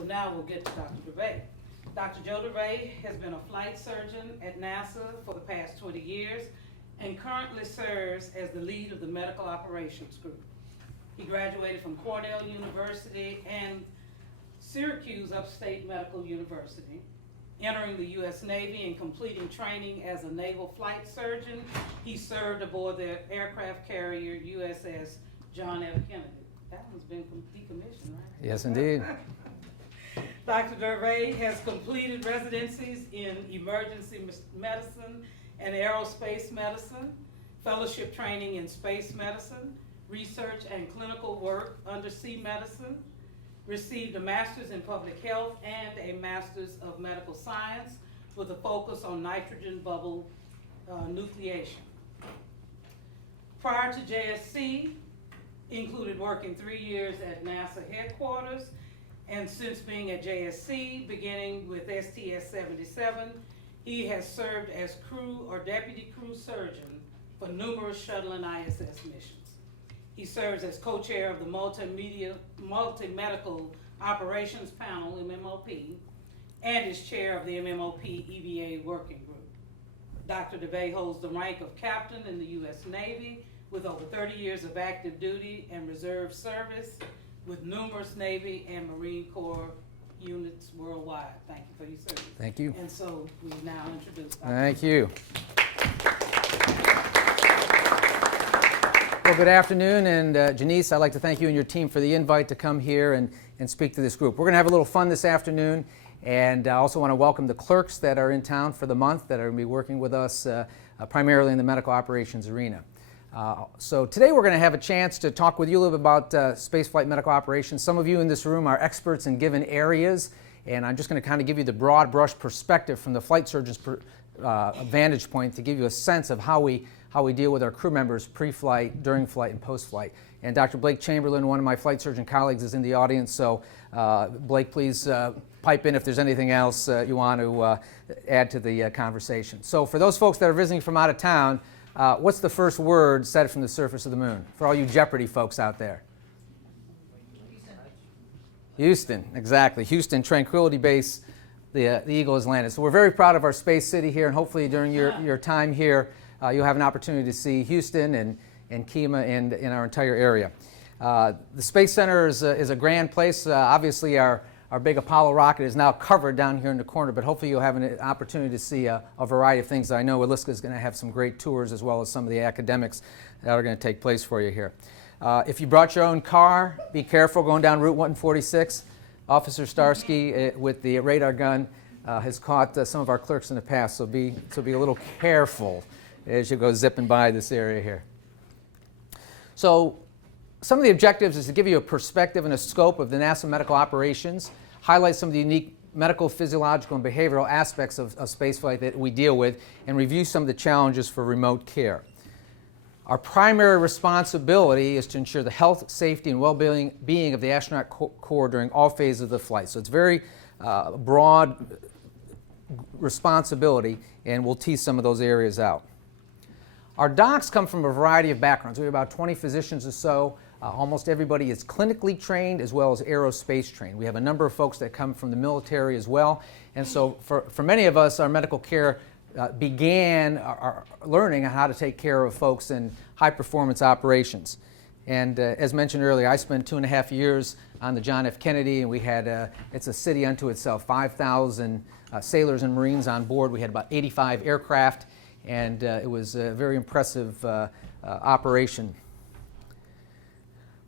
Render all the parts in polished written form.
So now we'll get to Dr. DeVay. Dr. Joe DeVay has been a flight surgeon at NASA for the past 20 years and currently serves as the lead of the Medical Operations Group. He graduated from Cornell University and Syracuse Upstate Medical University, entering the U.S. Navy and completing training as a naval flight surgeon. He served aboard the aircraft carrier USS John F. Kennedy. That one's been decommissioned, right? Yes, indeed. Dr. DeVay has completed residencies in emergency medicine and aerospace medicine, fellowship training in space medicine, research and clinical work undersea medicine, received a master's in public health and a master's of medical science with a focus on nitrogen bubble nucleation. Prior to JSC, included working 3 years at NASA headquarters, and since being at JSC, beginning with STS-77, he has served as crew or deputy crew surgeon for numerous shuttle and ISS missions. He serves as co-chair of the Multi-Medical Operations Panel, MMOP, and is chair of the MMOP EVA Working Group. Dr. DeVay holds the rank of captain in the U.S. Navy with over 30 years of active duty and reserve service with numerous Navy and Marine Corps units worldwide. Thank you for your service. Thank you. And so we now introduce Dr. Thank you. Well, good afternoon, and Janice, I'd like to thank you and your team for the invite to come here and speak to this group. We're going to have a little fun this afternoon, and I also want to welcome the clerks that are in town for the month that are going to be working with us primarily in the medical operations arena. So today we're going to have a chance to talk with you a little bit about spaceflight medical operations. Some of you in this room are experts in given areas, and I'm just going to kind of give you the broad brush perspective from the flight surgeon's vantage point to give you a sense of how we deal with our crew members pre-flight, during flight, and post-flight. And Dr. Blake Chamberlain, one of my flight surgeon colleagues, is in the audience, so Blake, please pipe in if there's anything else you want to add to the conversation. So for those folks that are visiting from out of town, what's the first word said from the surface of the moon? For all you Jeopardy folks out there. Houston, exactly. Houston, Tranquility Base, the Eagle has landed. So we're very proud of our space city here, and hopefully during your time here, you'll have an opportunity to see Houston and Kima and in our entire area. The Space Center is a grand place. Obviously, our big Apollo rocket is now covered down here in the corner, but hopefully you'll have an opportunity to see a variety of things. I know Aliska is going to have some great tours as well as some of the academics that are going to take place for you here. If you brought your own car, be careful going down Route 146. Officer Starsky with the radar gun has caught some of our clerks in the past, so be a little careful as you go zipping by this area here. So some of the objectives is to give you a perspective and a scope of the NASA medical operations, highlight some of the unique medical, physiological, and behavioral aspects of spaceflight that we deal with, and review some of the challenges for remote care. Our primary responsibility is to ensure the health, safety, and well-being of the astronaut corps during all phases of the flight. So it's very broad responsibility, and we'll tease some of those areas out. Our docs come from a variety of backgrounds. We have about 20 physicians or so. Almost everybody is clinically trained as well as aerospace trained. We have a number of folks that come from the military as well. And so for many of us, our medical care began our learning how to take care of folks in high-performance operations. And as mentioned earlier, I spent 2.5 years on the John F. Kennedy, and we had, it's a city unto itself, 5,000 sailors and Marines on board. We had about 85 aircraft, and it was a very impressive operation.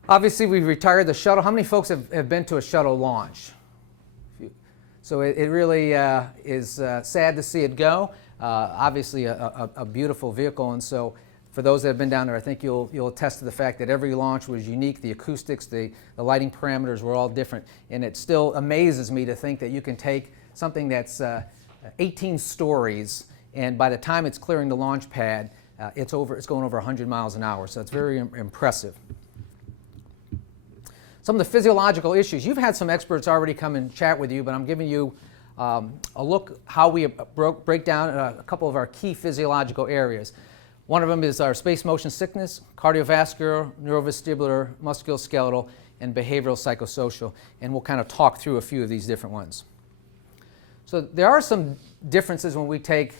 Obviously, we retired the shuttle. How many folks have been to a shuttle launch? So it really is sad to see it go. Obviously, a beautiful vehicle, and so for those that have been down there, I think you'll attest to the fact that every launch was unique. The acoustics, the lighting parameters were all different, and it still amazes me to think that you can take something that's 18 stories, and by the time it's clearing the launch pad, it's going over 100 miles an hour. So it's very impressive. Some of the physiological issues. You've had some experts already come and chat with you, but I'm giving you a look how we break down a couple of our key physiological areas. One of them is our space motion sickness, cardiovascular, neurovestibular, musculoskeletal, and behavioral psychosocial, and we'll kind of talk through a few of these different ones. So there are some differences when we take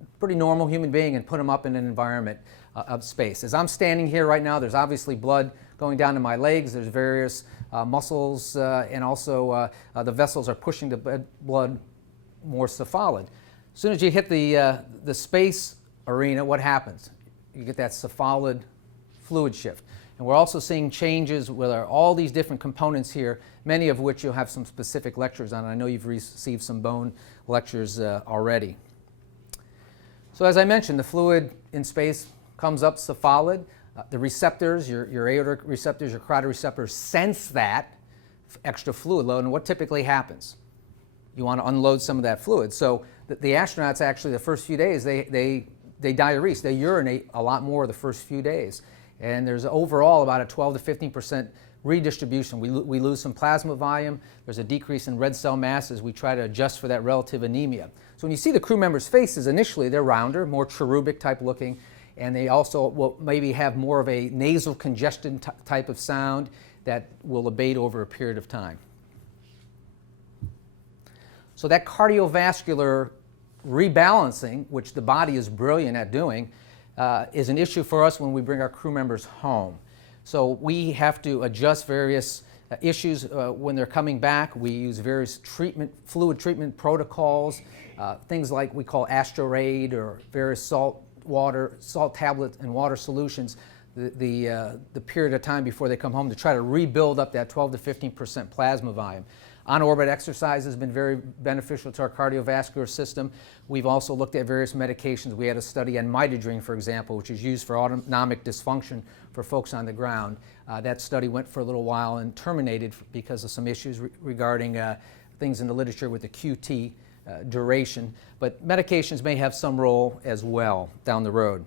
a pretty normal human being and put them up in an environment of space. As I'm standing here right now, there's obviously blood going down to my legs. There's various muscles, and also the vessels are pushing the blood more cephalid. As soon as you hit the space arena, what happens? You get that cephalid fluid shift. And we're also seeing changes with all these different components here, many of which you'll have some specific lectures on. I know you've received some bone lectures already. So as I mentioned, the fluid in space comes up cephalid. The receptors, your aortic receptors, your carotid receptors sense that extra fluid load, and what typically happens? You want to unload some of that fluid. So the astronauts actually, the first few days, they diurese, they urinate a lot more the first few days. And there's overall about a 12 to 15% redistribution. We lose some plasma volume. There's a decrease in red cell mass as we try to adjust for that relative anemia. So when you see the crew members' faces, initially they're rounder, more cherubic type looking, and they also will maybe have more of a nasal congestion type of sound that will abate over a period of time. So that cardiovascular rebalancing, which the body is brilliant at doing, is an issue for us when we bring our crew members home. So we have to adjust various issues when they're coming back. We use various fluid treatment protocols, things like we call Astroraid or various salt tablet and water solutions, the period of time before they come home to try to rebuild up that 12 to 15% plasma volume. On-orbit exercise has been very beneficial to our cardiovascular system. We've also looked at various medications. We had a study on midodrine, for example, which is used for autonomic dysfunction for folks on the ground. That study went for a little while and terminated because of some issues regarding things in the literature with the QT duration. But medications may have some role as well down the road.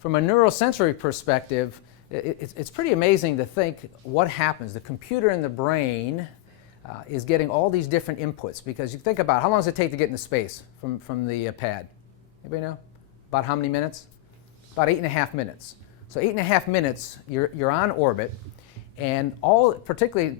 From a neurosensory perspective, it's pretty amazing to think what happens. The computer in the brain is getting all these different inputs, because you think about how long does it take to get into space from the pad? Anybody know? About how many minutes? About 8.5 minutes. So 8.5 minutes, you're on orbit, and particularly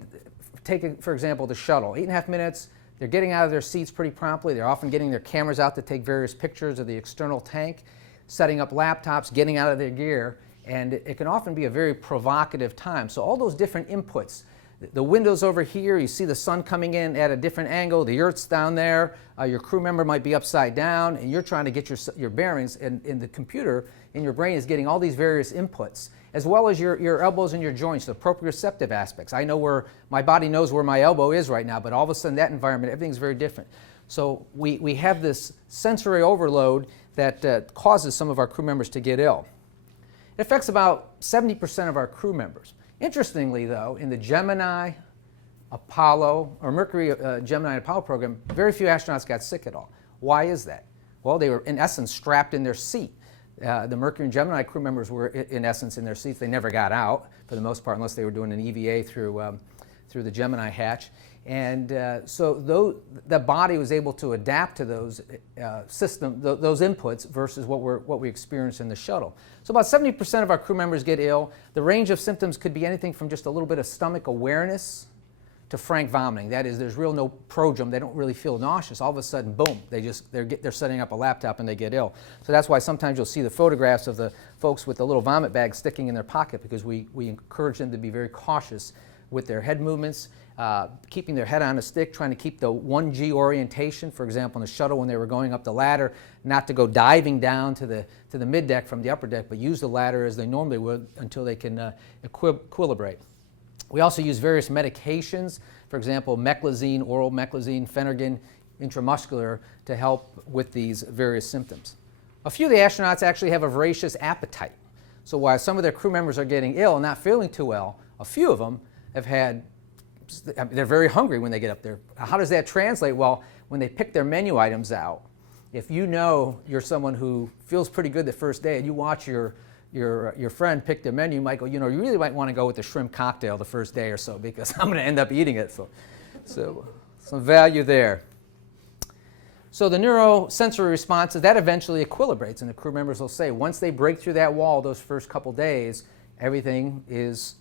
taking, for example, the shuttle, 8.5 minutes, they're getting out of their seats pretty promptly. They're often getting their cameras out to take various pictures of the external tank, setting up laptops, getting out of their gear. And it can often be a very provocative time. So all those different inputs, the windows over here, you see the sun coming in at a different angle, the Earth's down there, your crew member might be upside down, and you're trying to get your bearings, and the computer in your brain is getting all these various inputs, as well as your elbows and your joints, the proprioceptive aspects. I know where my body knows where my elbow is right now, but all of a sudden that environment, everything's very different. So we have this sensory overload that causes some of our crew members to get ill. It affects about 70% of our crew members. Interestingly, though, in the Gemini, Apollo, or Mercury, Gemini, and Apollo program, very few astronauts got sick at all. Why is that? Well, they were, in essence, strapped in their seat. The Mercury and Gemini crew members were, in essence, in their seats. They never got out, for the most part, unless they were doing an EVA through the Gemini hatch. And so the body was able to adapt to those those inputs versus what we experienced in the shuttle. So about 70% of our crew members get ill. The range of symptoms could be anything from just a little bit of stomach awareness to frank vomiting. That is, there's real no prodrome. They don't really feel nauseous. All of a sudden, boom, they're setting up a laptop and they get ill. So that's why sometimes you'll see the photographs of the folks with the little vomit bag sticking in their pocket, because we encourage them to be very cautious with their head movements, keeping their head on a stick, trying to keep the 1G orientation. For example, in the shuttle when they were going up the ladder, not to go diving down to the middeck from the upper deck, but use the ladder as they normally would until they can equilibrate. We also use various medications, for example, meclizine, oral meclizine, Phenergan, intramuscular, to help with these various symptoms. A few of the astronauts actually have a voracious appetite. So while some of their crew members are getting ill and not feeling too well, a few of them they're very hungry when they get up there. How does that translate? Well, when they pick their menu items out, if you know you're someone who feels pretty good the first day and you watch your friend pick their menu, you might go, you really might want to go with the shrimp cocktail the first day or so, because I'm going to end up eating it. So some value there. So the neurosensory responses, that eventually equilibrates, and the crew members will say once they break through that wall those first couple days, everything is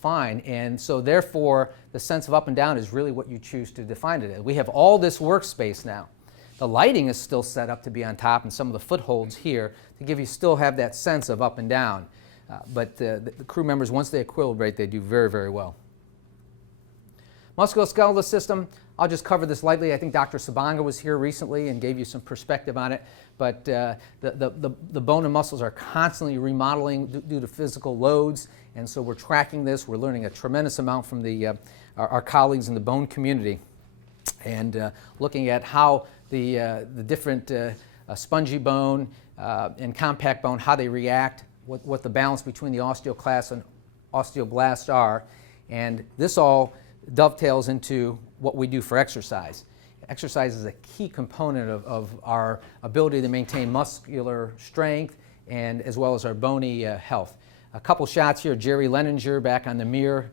fine. And so therefore, the sense of up and down is really what you choose to define it as. We have all this workspace now. The lighting is still set up to be on top and some of the footholds here to give you still have that sense of up and down. But the crew members, once they equilibrate, they do very, very well. Musculoskeletal system, I'll just cover this lightly. I think Dr. Sabanga was here recently and gave you some perspective on it. But the bone and muscles are constantly remodeling due to physical loads. And so we're tracking this. We're learning a tremendous amount from our colleagues in the bone community and looking at how the different spongy bone and compact bone, how they react, what the balance between the osteoclasts and osteoblasts are. And this all dovetails into what we do for exercise. Exercise is a key component of our ability to maintain muscular strength and as well as our bony health. A couple shots here, Jerry Leninger back on the Mir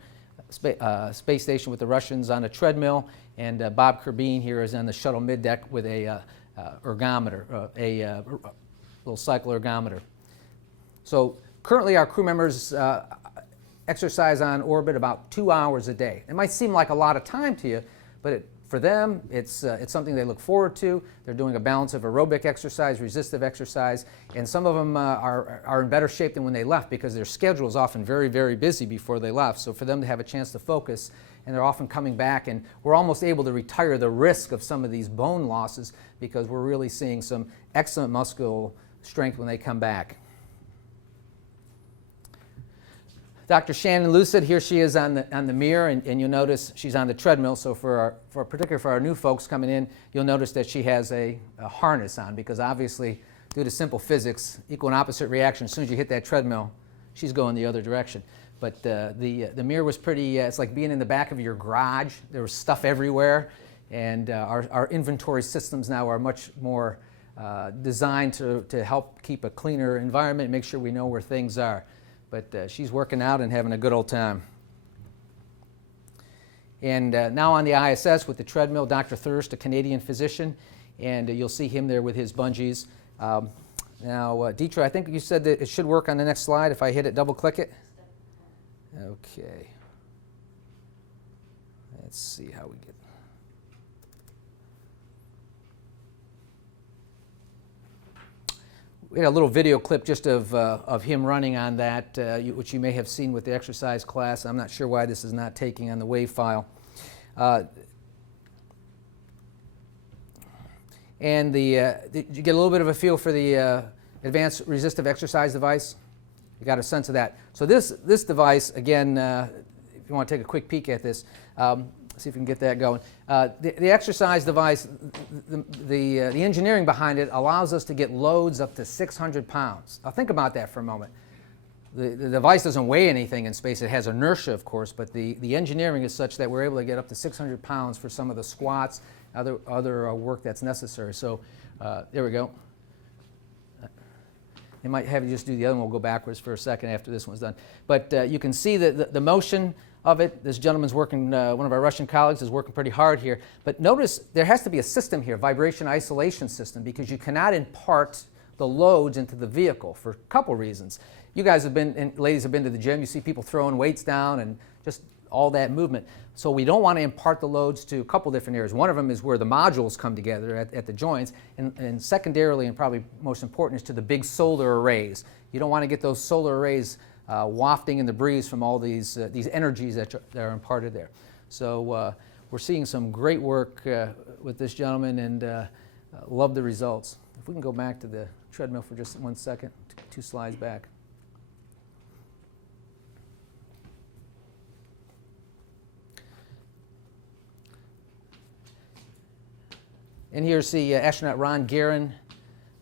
space station with the Russians on a treadmill, and Bob Kerbine here is on the shuttle middeck with a ergometer, a little cycle ergometer. So currently our crew members exercise on orbit about 2 hours a day. It might seem like a lot of time to you, but for them, it's something they look forward to. They're doing a balance of aerobic exercise, resistive exercise, and some of them are in better shape than when they left because their schedule is often very, very busy before they left. So for them to have a chance to focus, and they're often coming back, and we're almost able to retire the risk of some of these bone losses because we're really seeing some excellent muscular strength when they come back. Dr. Shannon Lucid, here she is on the mirror, and you'll notice she's on the treadmill. So particularly for our new folks coming in, you'll notice that she has a harness on because obviously, due to simple physics, equal and opposite reaction. As soon as you hit that treadmill, she's going the other direction. But the mirror was pretty. It's like being in the back of your garage. There was stuff everywhere, and our inventory systems now are much more designed to help keep a cleaner environment and make sure we know where things are. But she's working out and having a good old time. And now on the ISS with the treadmill, Dr. Thirst, a Canadian physician, and you'll see him there with his bungees. Now, Dietra, I think you said that it should work on the next slide if I hit it, double-click it. Okay. Let's see how we get. We had a little video clip just of him running on that, which you may have seen with the exercise class. I'm not sure why this is not taking on the WAV file. And did you get a little bit of a feel for the advanced resistive exercise device? You got a sense of that. So this device, again, if you want to take a quick peek at this, see if we can get that going. The exercise device, the engineering behind it allows us to get loads up to 600 pounds. Now think about that for a moment. The device doesn't weigh anything in space. It has inertia, of course, but the engineering is such that we're able to get up to 600 pounds for some of the squats, other work that's necessary. So there we go. They might have you just do the other one. We'll go backwards for a second after this one's done. But you can see the motion of it. This gentleman's working, one of our Russian colleagues is working pretty hard here. But notice there has to be a system here, vibration isolation system, because you cannot impart the loads into the vehicle for a couple reasons. You guys have been, and ladies have been to the gym, you see people throwing weights down and just all that movement. So we don't want to impart the loads to a couple different areas. One of them is where the modules come together at the joints, and secondarily, and probably most important, is to the big solar arrays. You don't want to get those solar arrays wafting in the breeze from all these energies that are imparted there. So we're seeing some great work with this gentleman, and love the results. If we can go back to the treadmill for just 1 second, 2 slides back. And here's the astronaut Ron Guerin.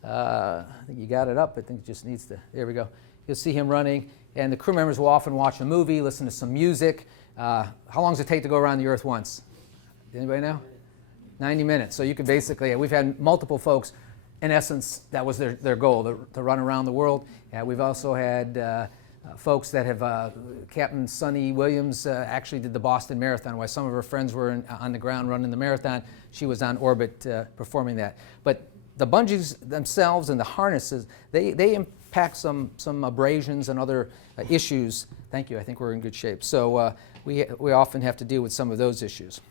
I think you got it up. I think it just needs to, there we go. You'll see him running. And the crew members will often watch a movie, listen to some music. How long does it take to go around the Earth once? Anybody know? 90 minutes. So you could basically, we've had multiple folks, in essence, that was their goal, to run around the world. We've also had folks that have, Captain Sunny Williams actually did the Boston Marathon, while some of her friends were on the ground running the marathon. She was on orbit performing that. But the bungees themselves and the harnesses, they impact some abrasions and other issues. Thank you, I think we're in good shape. So we often have to deal with some of those issues.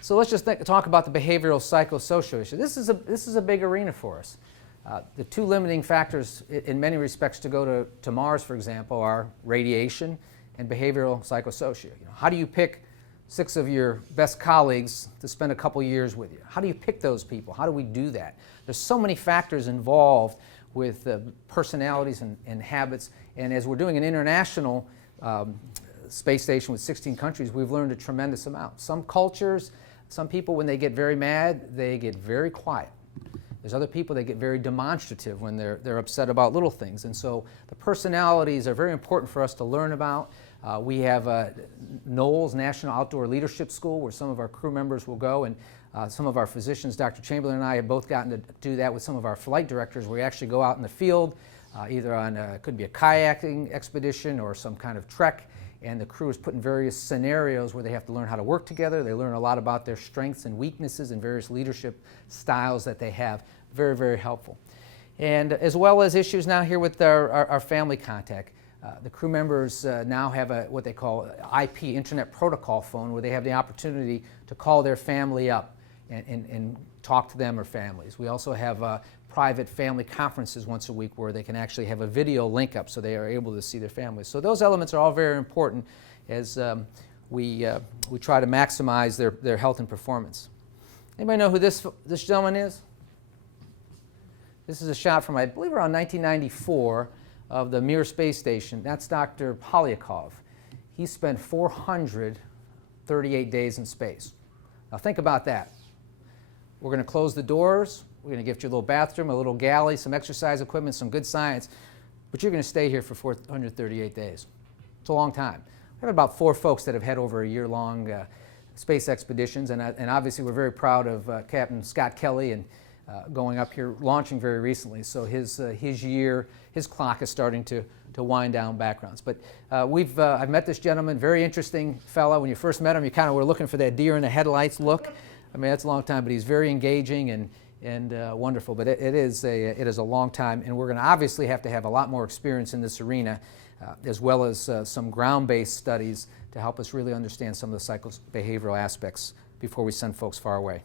So let's just talk about the behavioral psychosocial issue. This is a big arena for us. The two limiting factors in many respects to go to Mars, for example, are radiation and behavioral psychosocial. How do you pick 6 of your best colleagues to spend a couple years with you? How do you pick those people? How do we do that? There's so many factors involved with personalities and habits, and as we're doing an international space station with 16 countries, we've learned a tremendous amount. Some cultures, some people, when they get very mad, they get very quiet. There's other people that get very demonstrative when they're upset about little things. And so the personalities are very important for us to learn about. We have Knowles National Outdoor Leadership School where some of our crew members will go, and some of our physicians, Dr. Chamberlain and I, have both gotten to do that with some of our flight directors. We actually go out in the field, either on could be a kayaking expedition or some kind of trek, and the crew is put in various scenarios where they have to learn how to work together. They learn a lot about their strengths and weaknesses and various leadership styles that they have. Very, very helpful. And as well as issues now here with our family contact. The crew members now have what they call IP, Internet Protocol phone, where they have the opportunity to call their family up and talk to them or families. We also have private family conferences once a week where they can actually have a video link up so they are able to see their families. So those elements are all very important as we try to maximize their health and performance. Anybody know who this gentleman is? This is a shot from, I believe, around 1994 of the Mir space station. That's Dr. Polyakov. He spent 438 days in space. Now think about that. We're going to close the doors. We're going to give you a little bathroom, a little galley, some exercise equipment, some good science, but you're going to stay here for 438 days. It's a long time. We have about 4 folks that have had over a year-long space expeditions, and obviously we're very proud of Captain Scott Kelly and going up here, launching very recently. So his clock is starting to wind down backgrounds. But I've met this gentleman, very interesting fellow. When you first met him, you kind of were looking for that deer in the headlights look. I mean, that's a long time, but he's very engaging and wonderful. But it is a long time, and we're going to obviously have to have a lot more experience in this arena, as well as some ground-based studies to help us really understand some of the psychobehavioral aspects before we send folks far away.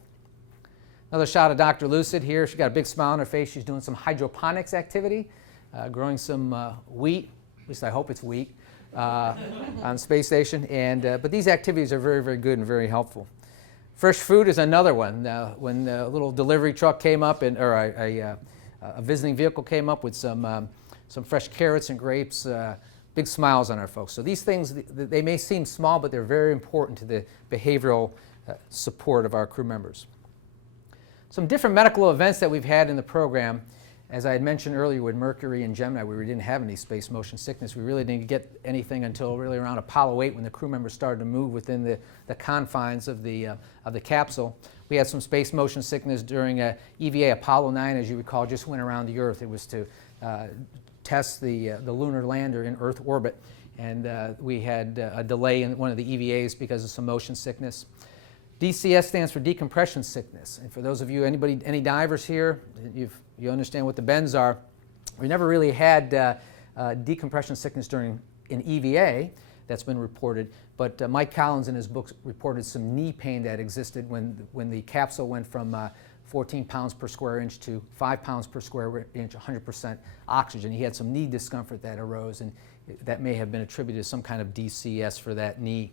Another shot of Dr. Lucid here. She's got a big smile on her face. She's doing some hydroponics activity, growing some wheat, at least I hope it's wheat, on space station. But these activities are very, very good and very helpful. Fresh food is another one. When the little delivery truck came up, or a visiting vehicle came up with some fresh carrots and grapes, big smiles on our folks. So these things, they may seem small, but they're very important to the behavioral support of our crew members. Some different medical events that we've had in the program. As I had mentioned earlier with Mercury and Gemini, we didn't have any space motion sickness. We really didn't get anything until really around Apollo 8 when the crew members started to move within the confines of the capsule. We had some space motion sickness during EVA. Apollo 9, as you recall, just went around the Earth. It was to test the lunar lander in Earth orbit, and we had a delay in one of the EVAs because of some motion sickness. DCS stands for decompression sickness. And for those of you, any divers here, you understand what the bends are. We never really had decompression sickness during an EVA that's been reported, but Mike Collins in his book reported some knee pain that existed when the capsule went from 14 pounds per square inch to 5 pounds per square inch, 100% oxygen. He had some knee discomfort that arose, and that may have been attributed to some kind of DCS for that knee.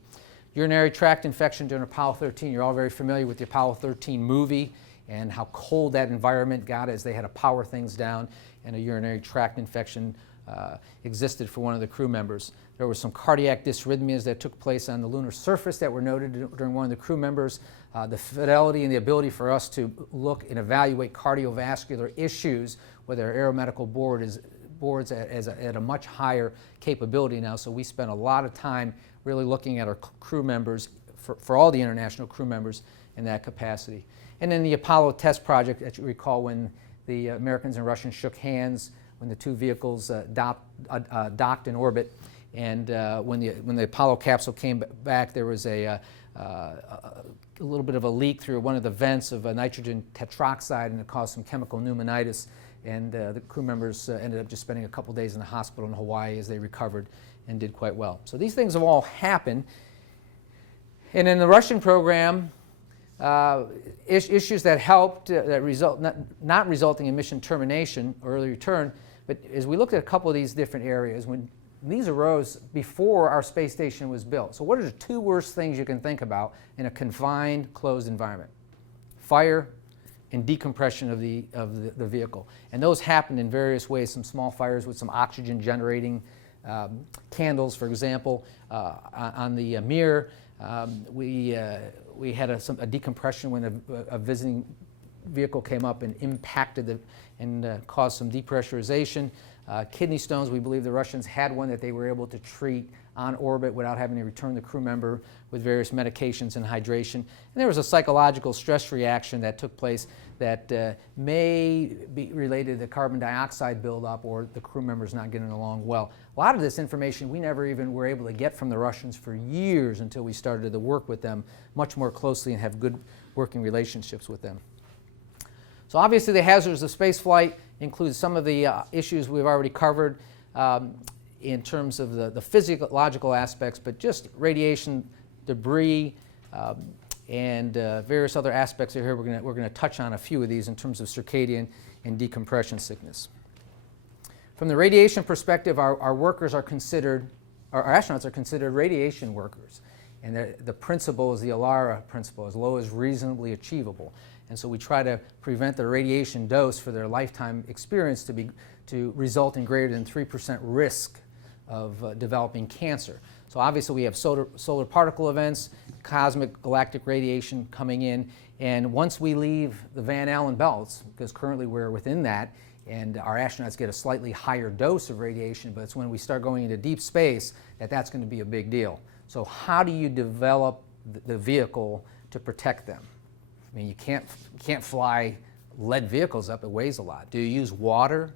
Urinary tract infection during Apollo 13. You're all very familiar with the Apollo 13 movie and how cold that environment got as they had to power things down, and a urinary tract infection existed for one of the crew members. There were some cardiac dysrhythmias that took place on the lunar surface that were noted during one of the crew members. The fidelity and the ability for us to look and evaluate cardiovascular issues with our aeromedical boards at a much higher capability now, so we spent a lot of time really looking at our crew members, for all the international crew members in that capacity. And then the Apollo test project, as you recall, when the Americans and Russians shook hands, when the two vehicles docked in orbit, And when the Apollo capsule came back, there was a little bit of a leak through one of the vents of nitrogen tetroxide, and it caused some chemical pneumonitis. And the crew members ended up just spending a couple days in the hospital in Hawaii as they recovered and did quite well. So these things have all happened. And in the Russian program, issues that helped, that result, not resulting in mission termination or early return, but as we looked at a couple of these different areas, when these arose before our space station was built. So what are the two worst things you can think about in a confined, closed environment? Fire and decompression of the vehicle. And those happened in various ways, some small fires with some oxygen generating candles, for example. On the Mir, we had a decompression when a visiting vehicle came up and impacted and caused some depressurization. Kidney stones, we believe the Russians had one that they were able to treat on orbit without having to return the crew member with various medications and hydration. And there was a psychological stress reaction that took place that may be related to carbon dioxide buildup or the crew members not getting along well. A lot of this information we never even were able to get from the Russians for years until we started to work with them much more closely and have good working relationships with them. So obviously the hazards of spaceflight include some of the issues we've already covered in terms of the physiological aspects, but just radiation, debris, and various other aspects here. We're going to touch on a few of these in terms of circadian and decompression sickness. From the radiation perspective, our workers are considered, our astronauts are considered radiation workers. And the principle is the ALARA principle, as low as reasonably achievable. And so we try to prevent the radiation dose for their lifetime experience to result in greater than 3% risk of developing cancer. So obviously we have solar particle events, cosmic galactic radiation coming in, and once we leave the Van Allen belts, because currently we're within that, and our astronauts get a slightly higher dose of radiation, but it's when we start going into deep space that's going to be a big deal. So how do you develop the vehicle to protect them? I mean, you can't fly lead vehicles up, it weighs a lot. Do you use water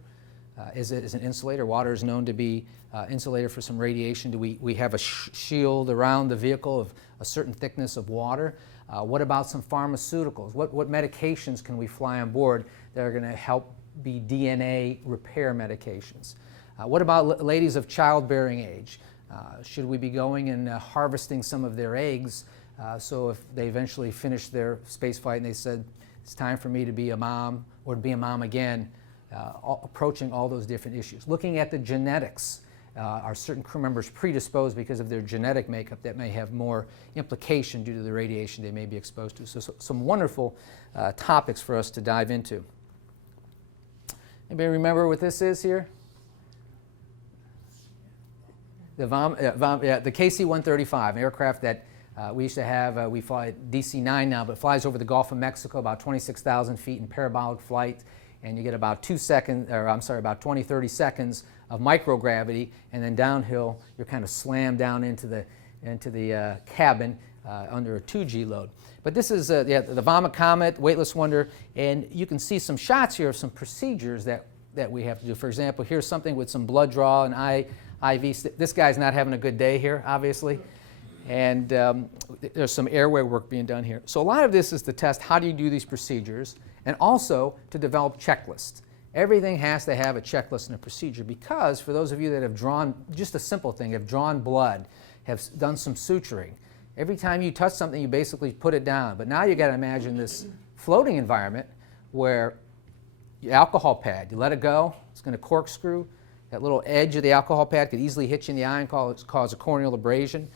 as an insulator? Water is known to be insulated for some radiation. Do we have a shield around the vehicle of a certain thickness of water? What about some pharmaceuticals? What medications can we fly on board that are going to help be DNA repair medications? What about ladies of childbearing age? Should we be going and harvesting some of their eggs so if they eventually finish their space flight and they said, it's time for me to be a mom or to be a mom again, approaching all those different issues. Looking at the genetics. Are certain crew members predisposed because of their genetic makeup that may have more implication due to the radiation they may be exposed to? So some wonderful topics for us to dive into. Anybody remember what this is here? The KC-135, an aircraft that we used to have. We fly DC-9 now, but flies over the Gulf of Mexico, about 26,000 feet in parabolic flight, and you get about 20, 30 seconds of microgravity, and then downhill you're kind of slammed down into the cabin under a 2G load. But this is the Vomit Comet, Weightless Wonder, and you can see some shots here of some procedures that we have to do. For example, here's something with some blood draw and IV. This guy's not having a good day here, obviously. And there's some airway work being done here. So a lot of this is to test how do you do these procedures, and also to develop checklists. Everything has to have a checklist and a procedure, because for those of you that have drawn, just a simple thing, have drawn blood, have done some suturing, every time you touch something you basically put it down. But now you got to imagine this floating environment where your alcohol pad, you let it go, it's going to corkscrew. That little edge of the alcohol pad could easily hit you in the eye and cause a corneal abrasion.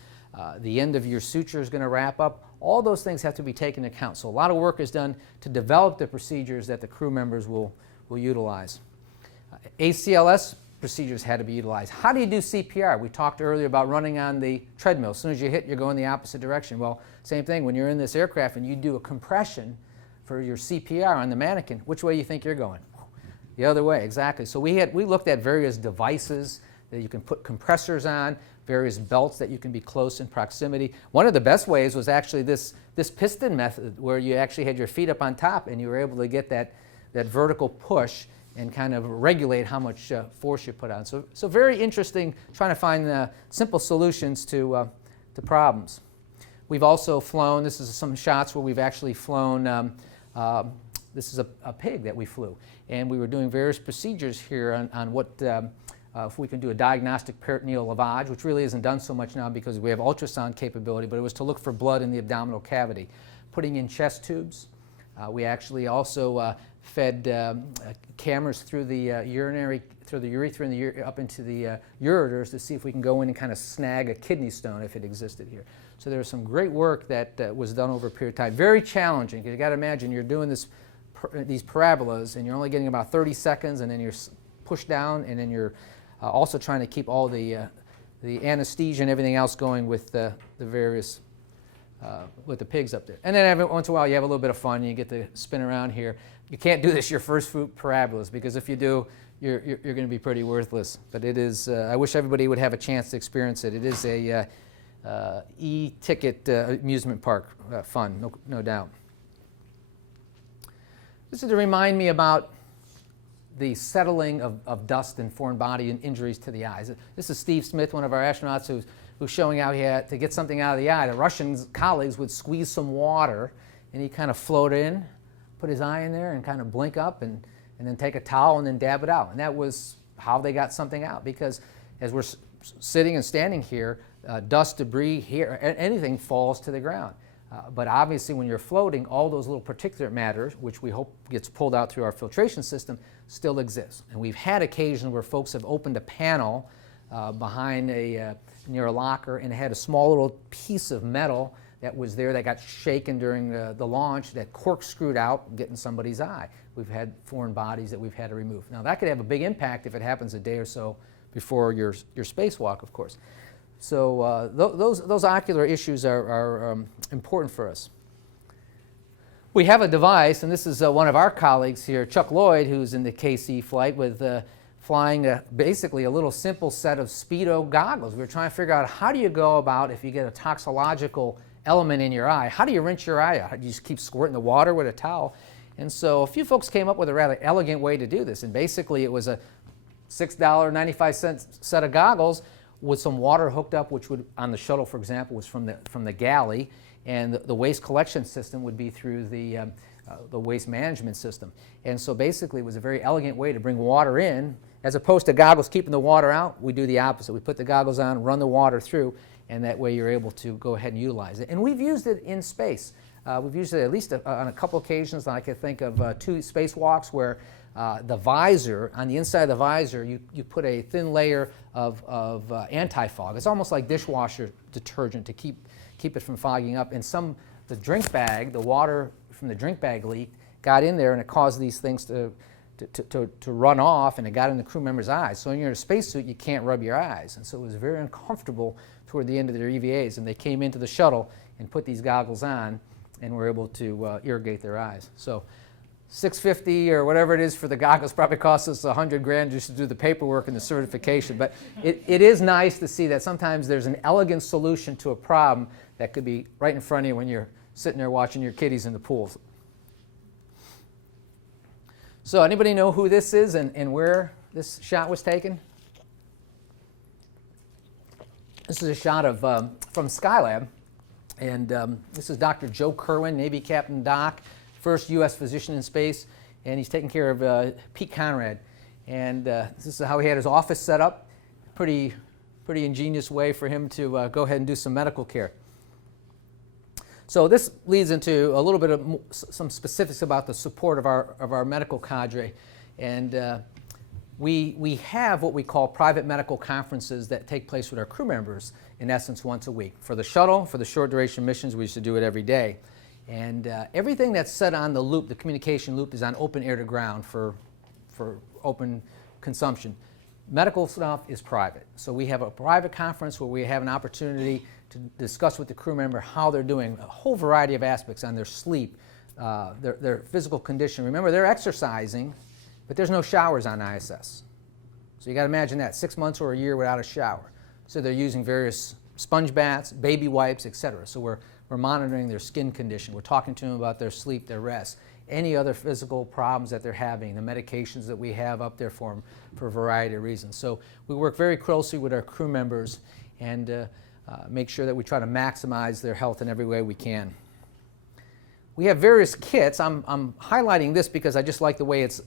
The end of your suture is going to wrap up. All those things have to be taken into account. So a lot of work is done to develop the procedures that the crew members will utilize. ACLS procedures had to be utilized. How do you do CPR? We talked earlier about running on the treadmill. As soon as you hit, you're going the opposite direction. Well, same thing. When you're in this aircraft and you do a compression for your CPR on the mannequin, which way do you think you're going? The other way, exactly. So we looked at various devices that you can put compressors on, various belts that you can be close in proximity. One of the best ways was actually this piston method, where you actually had your feet up on top and you were able to get that vertical push and kind of regulate how much force you put on. So very interesting, trying to find simple solutions to problems. We've also flown, this is some shots where we've actually flown, this is a pig that we flew. And we were doing various procedures here on what, if we can do a diagnostic peritoneal lavage, which really isn't done so much now because we have ultrasound capability, but it was to look for blood in the abdominal cavity. Putting in chest tubes. We actually also fed cameras through the through the urethra and up into the ureters to see if we can go in and kind of snag a kidney stone if it existed here. So there was some great work that was done over a period of time. Very challenging, because you got to imagine you're doing these parabolas and you're only getting about 30 seconds, and then you're pushed down, and then you're also trying to keep all the anesthesia and everything else going with the various with the pigs up there. And then every once in a while you have a little bit of fun and you get to spin around here. You can't do this your first few parabolas, because if you do, you're going to be pretty worthless. But it is, I wish everybody would have a chance to experience it. It is a e-ticket amusement park fun, no doubt. This is to remind me about the settling of dust and foreign body and injuries to the eyes. This is Steve Smith, one of our astronauts who's showing out here to get something out of the eye. The Russian colleagues would squeeze some water, and he'd kind of float in, put his eye in there, and kind of blink up, and then take a towel and then dab it out. And that was how they got something out, because as we're sitting and standing here, dust, debris, here, anything falls to the ground. But obviously when you're floating, all those little particulate matter, which we hope gets pulled out through our filtration system, still exists. And we've had occasions where folks have opened a panel behind near a locker, and it had a small little piece of metal that was there that got shaken during the launch that corkscrewed out, getting somebody's eye. We've had foreign bodies that we've had to remove. Now that could have a big impact if it happens a day or so before your spacewalk, of course. So those ocular issues are important for us. We have a device, and this is one of our colleagues here, Chuck Lloyd, who's in the KC flight with flying basically a little simple set of Speedo goggles. We were trying to figure out, how do you go about, if you get a toxicological element in your eye, how do you rinse your eye out? Do you just keep squirting the water with a towel? And so a few folks came up with a rather elegant way to do this, and basically it was a $6.95 set of goggles with some water hooked up, which would, on the shuttle, for example, was from the galley, and the waste collection system would be through the waste management system. And so basically it was a very elegant way to bring water in. As opposed to goggles keeping the water out, we do the opposite. We put the goggles on, run the water through, and that way you're able to go ahead and utilize it. And we've used it in space. We've used it at least on a couple occasions. I can think of 2 spacewalks where the visor, on the inside of the visor, you put a thin layer of anti-fog. It's almost like dishwasher detergent to keep it from fogging up. And the drink bag, the water from the drink bag leaked, got in there, and it caused these things to run off, and it got in the crew member's eyes. So when you're in a spacesuit, you can't rub your eyes. And so it was very uncomfortable toward the end of their EVAs. And they came into the shuttle and put these goggles on and were able to irrigate their eyes. So $650 or whatever it is for the goggles probably costs us $100,000 just to do the paperwork and the certification. But it is nice to see that sometimes there's an elegant solution to a problem that could be right in front of you when you're sitting there watching your kiddies in the pools. So anybody know who this is and where this shot was taken? This is a shot of from Skylab, and this is Dr. Joe Kerwin, Navy Captain Doc, first U.S. physician in space, and he's taking care of Pete Conrad. And this is how he had his office set up. Pretty ingenious way for him to go ahead and do some medical care. So this leads into a little bit of some specifics about the support of our medical cadre. And we have what we call private medical conferences that take place with our crew members, in essence, once a week. For the shuttle, for the short duration missions, we used to do it every day. And everything that's set on the loop, the communication loop, is on open air to ground for open consumption. Medical stuff is private. So we have a private conference where we have an opportunity to discuss with the crew member how they're doing, a whole variety of aspects on their sleep, their physical condition. Remember, they're exercising, but there's no showers on ISS. So you got to imagine that, 6 months or a year without a shower. So they're using various sponge baths, baby wipes, etc. So we're monitoring their skin condition. We're talking to them about their sleep, their rest, any other physical problems that they're having, the medications that we have up there for them for a variety of reasons. So we work very closely with our crew members and make sure that we try to maximize their health in every way we can. We have various kits. I'm highlighting this because I just like the way it's,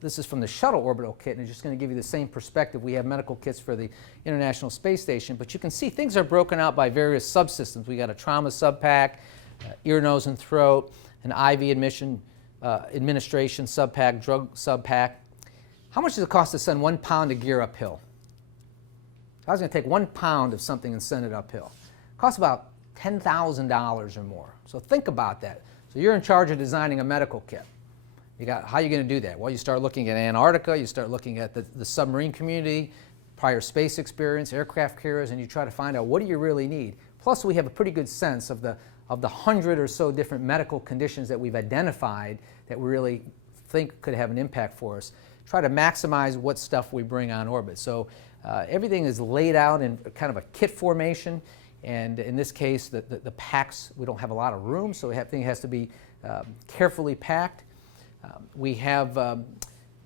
this is from the shuttle orbital kit, and it's just going to give you the same perspective. We have medical kits for the International Space Station, but you can see things are broken out by various subsystems. We got a trauma sub-pack, ear, nose, and throat, an IV administration sub-pack, drug sub-pack. How much does it cost to send 1 pound of gear uphill? I was going to take 1 pound of something and send it uphill. It costs about $10,000 or more. So think about that. So you're in charge of designing a medical kit. How are you going to do that? Well, you start looking at Antarctica, you start looking at the submarine community, prior space experience, aircraft carriers, and you try to find out what do you really need. Plus, we have a pretty good sense of the 100 or so different medical conditions that we've identified that we really think could have an impact for us. Try to maximize what stuff we bring on orbit. So everything is laid out in kind of a kit formation. And in this case, the packs, we don't have a lot of room, so everything has to be carefully packed. We have,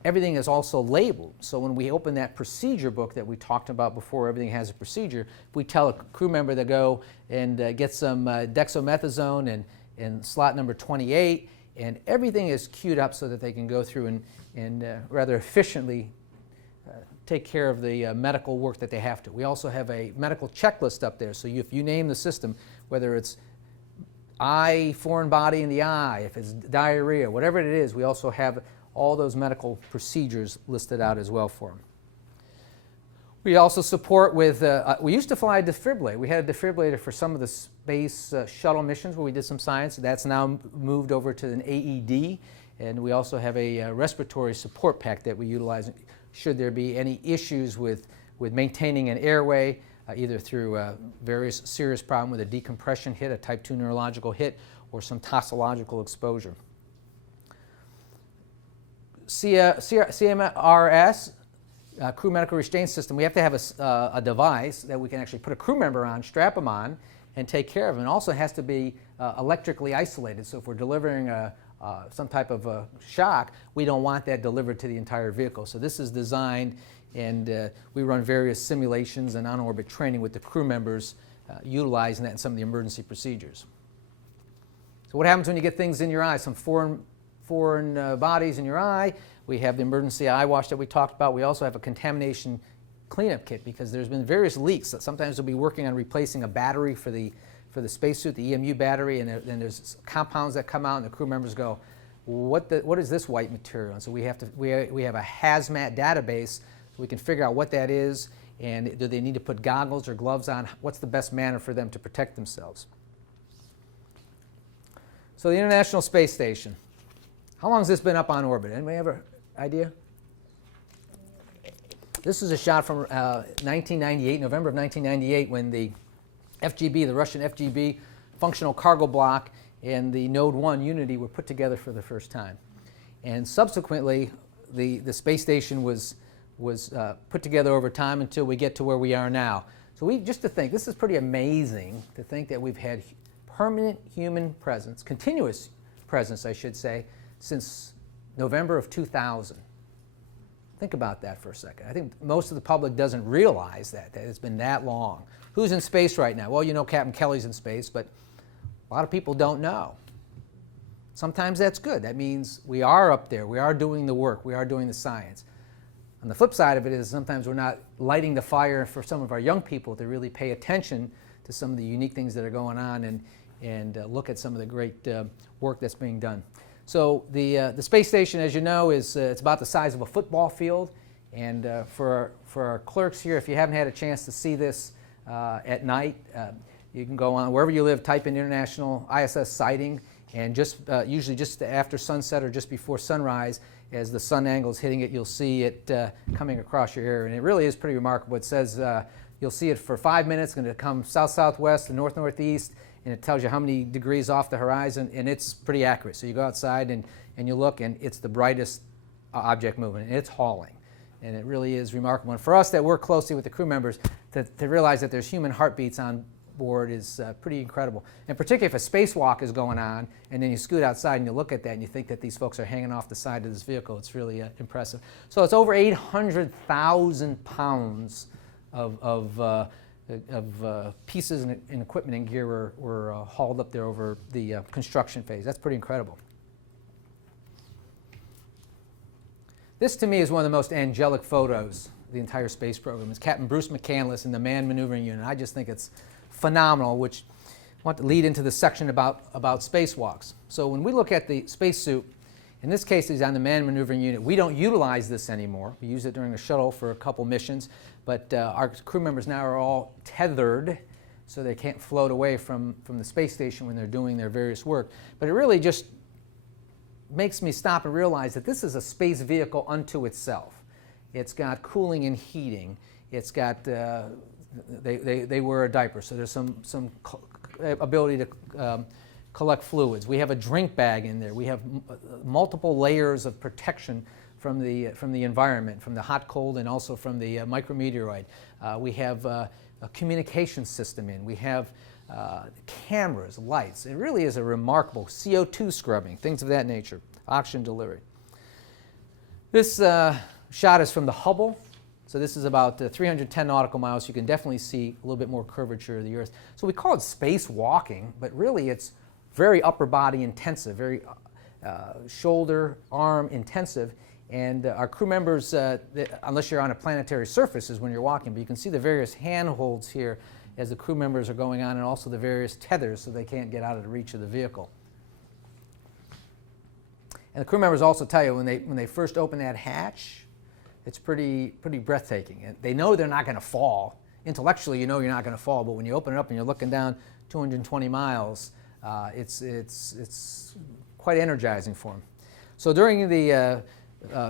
everything is also labeled. So when we open that procedure book that we talked about before, everything has a procedure. We tell a crew member to go and get some dexamethasone and slot number 28, and everything is queued up so that they can go through and rather efficiently take care of the medical work that they have to. We also have a medical checklist up there, so if you name the system, whether it's eye, foreign body in the eye, if it's diarrhea, whatever it is, we also have all those medical procedures listed out as well for them. We also support with, we used to fly a defibrillator. We had a defibrillator for some of the space shuttle missions where we did some science. That's now moved over to an AED, and we also have a respiratory support pack that we utilize should there be any issues with maintaining an airway, either through various serious problem with a decompression hit, a type 2 neurological hit, or some toxicological exposure. CMRS, crew medical restraint system, we have to have a device that we can actually put a crew member on, strap them on, and take care of them. It also has to be electrically isolated, so if we're delivering some type of a shock, we don't want that delivered to the entire vehicle. So this is designed, and we run various simulations and on-orbit training with the crew members utilizing that in some of the emergency procedures. So what happens when you get things in your eye? Some foreign bodies in your eye. We have the emergency eye wash that we talked about. We also have a contamination cleanup kit because there's been various leaks. Sometimes we'll be working on replacing a battery for the spacesuit, the EMU battery, and then there's compounds that come out, and the crew members go, what is this white material? And so we have a hazmat database so we can figure out what that is, and do they need to put goggles or gloves on? What's the best manner for them to protect themselves? So the International Space Station. How long has this been up on orbit? Anybody have an idea? This is a shot from 1998, November of 1998, when the FGB, the Russian FGB functional cargo block, and the Node 1 Unity were put together for the first time. And subsequently, the space station was put together over time until we get to where we are now. So just to think, this is pretty amazing to think that we've had permanent human presence, continuous presence, I should say, since November of 2000. Think about that for a second. I think most of the public doesn't realize that it's been that long. Who's in space right now? Well, you know Captain Kelly's in space, but a lot of people don't know. Sometimes that's good. That means we are up there. We are doing the work. We are doing the science. On the flip side of it is sometimes we're not lighting the fire for some of our young people to really pay attention to some of the unique things that are going on and look at some of the great work that's being done. So the space station, as you know, is it's about the size of a football field. And for our clerks here, if you haven't had a chance to see this at night, you can go on wherever you live, type in International ISS sighting, and usually just after sunset or just before sunrise, as the sun angle is hitting it, you'll see it coming across your area. And it really is pretty remarkable. It says you'll see it for 5 minutes, going to come south-southwest and north-northeast, and it tells you how many degrees off the horizon, and it's pretty accurate. So you go outside and you look, and it's the brightest object moving, and it's hauling. And it really is remarkable. And for us that work closely with the crew members, to realize that there's human heartbeats on board is pretty incredible. And particularly if a spacewalk is going on, and then you scoot outside and you look at that and you think that these folks are hanging off the side of this vehicle, it's really impressive. So it's over 800,000 pounds of pieces and equipment and gear were hauled up there over the construction phase. That's pretty incredible. This, to me, is one of the most angelic photos of the entire space program. It's Captain Bruce McCandless in the Manned Maneuvering Unit. I just think it's phenomenal, which I want to lead into the section about spacewalks. So when we look at the spacesuit, in this case he's on the Manned Maneuvering Unit. We don't utilize this anymore. We use it during the shuttle for a couple missions, but our crew members now are all tethered, so they can't float away from the space station when they're doing their various work. But it really just makes me stop and realize that this is a space vehicle unto itself. It's got cooling and heating. It's got, they wear a diaper, so there's some ability to collect fluids. We have a drink bag in there. We have multiple layers of protection from the environment, from the hot, cold, and also from the micrometeoroid. We have a communication system in. We have cameras, lights. It really is a remarkable CO2 scrubbing, things of that nature, oxygen delivery. This shot is from the Hubble. So this is about 310 nautical miles. You can definitely see a little bit more curvature of the Earth. So we call it spacewalking, but really it's very upper body intensive, very shoulder, arm intensive. And our crew members, unless you're on a planetary surface, is when you're walking, but you can see the various handholds here as the crew members are going on, and also the various tethers so they can't get out of the reach of the vehicle. And the crew members also tell you when they first open that hatch, it's pretty breathtaking. And they know they're not going to fall. Intellectually, you know you're not going to fall, but when you open it up and you're looking down 220 miles, it's quite energizing for them. So during the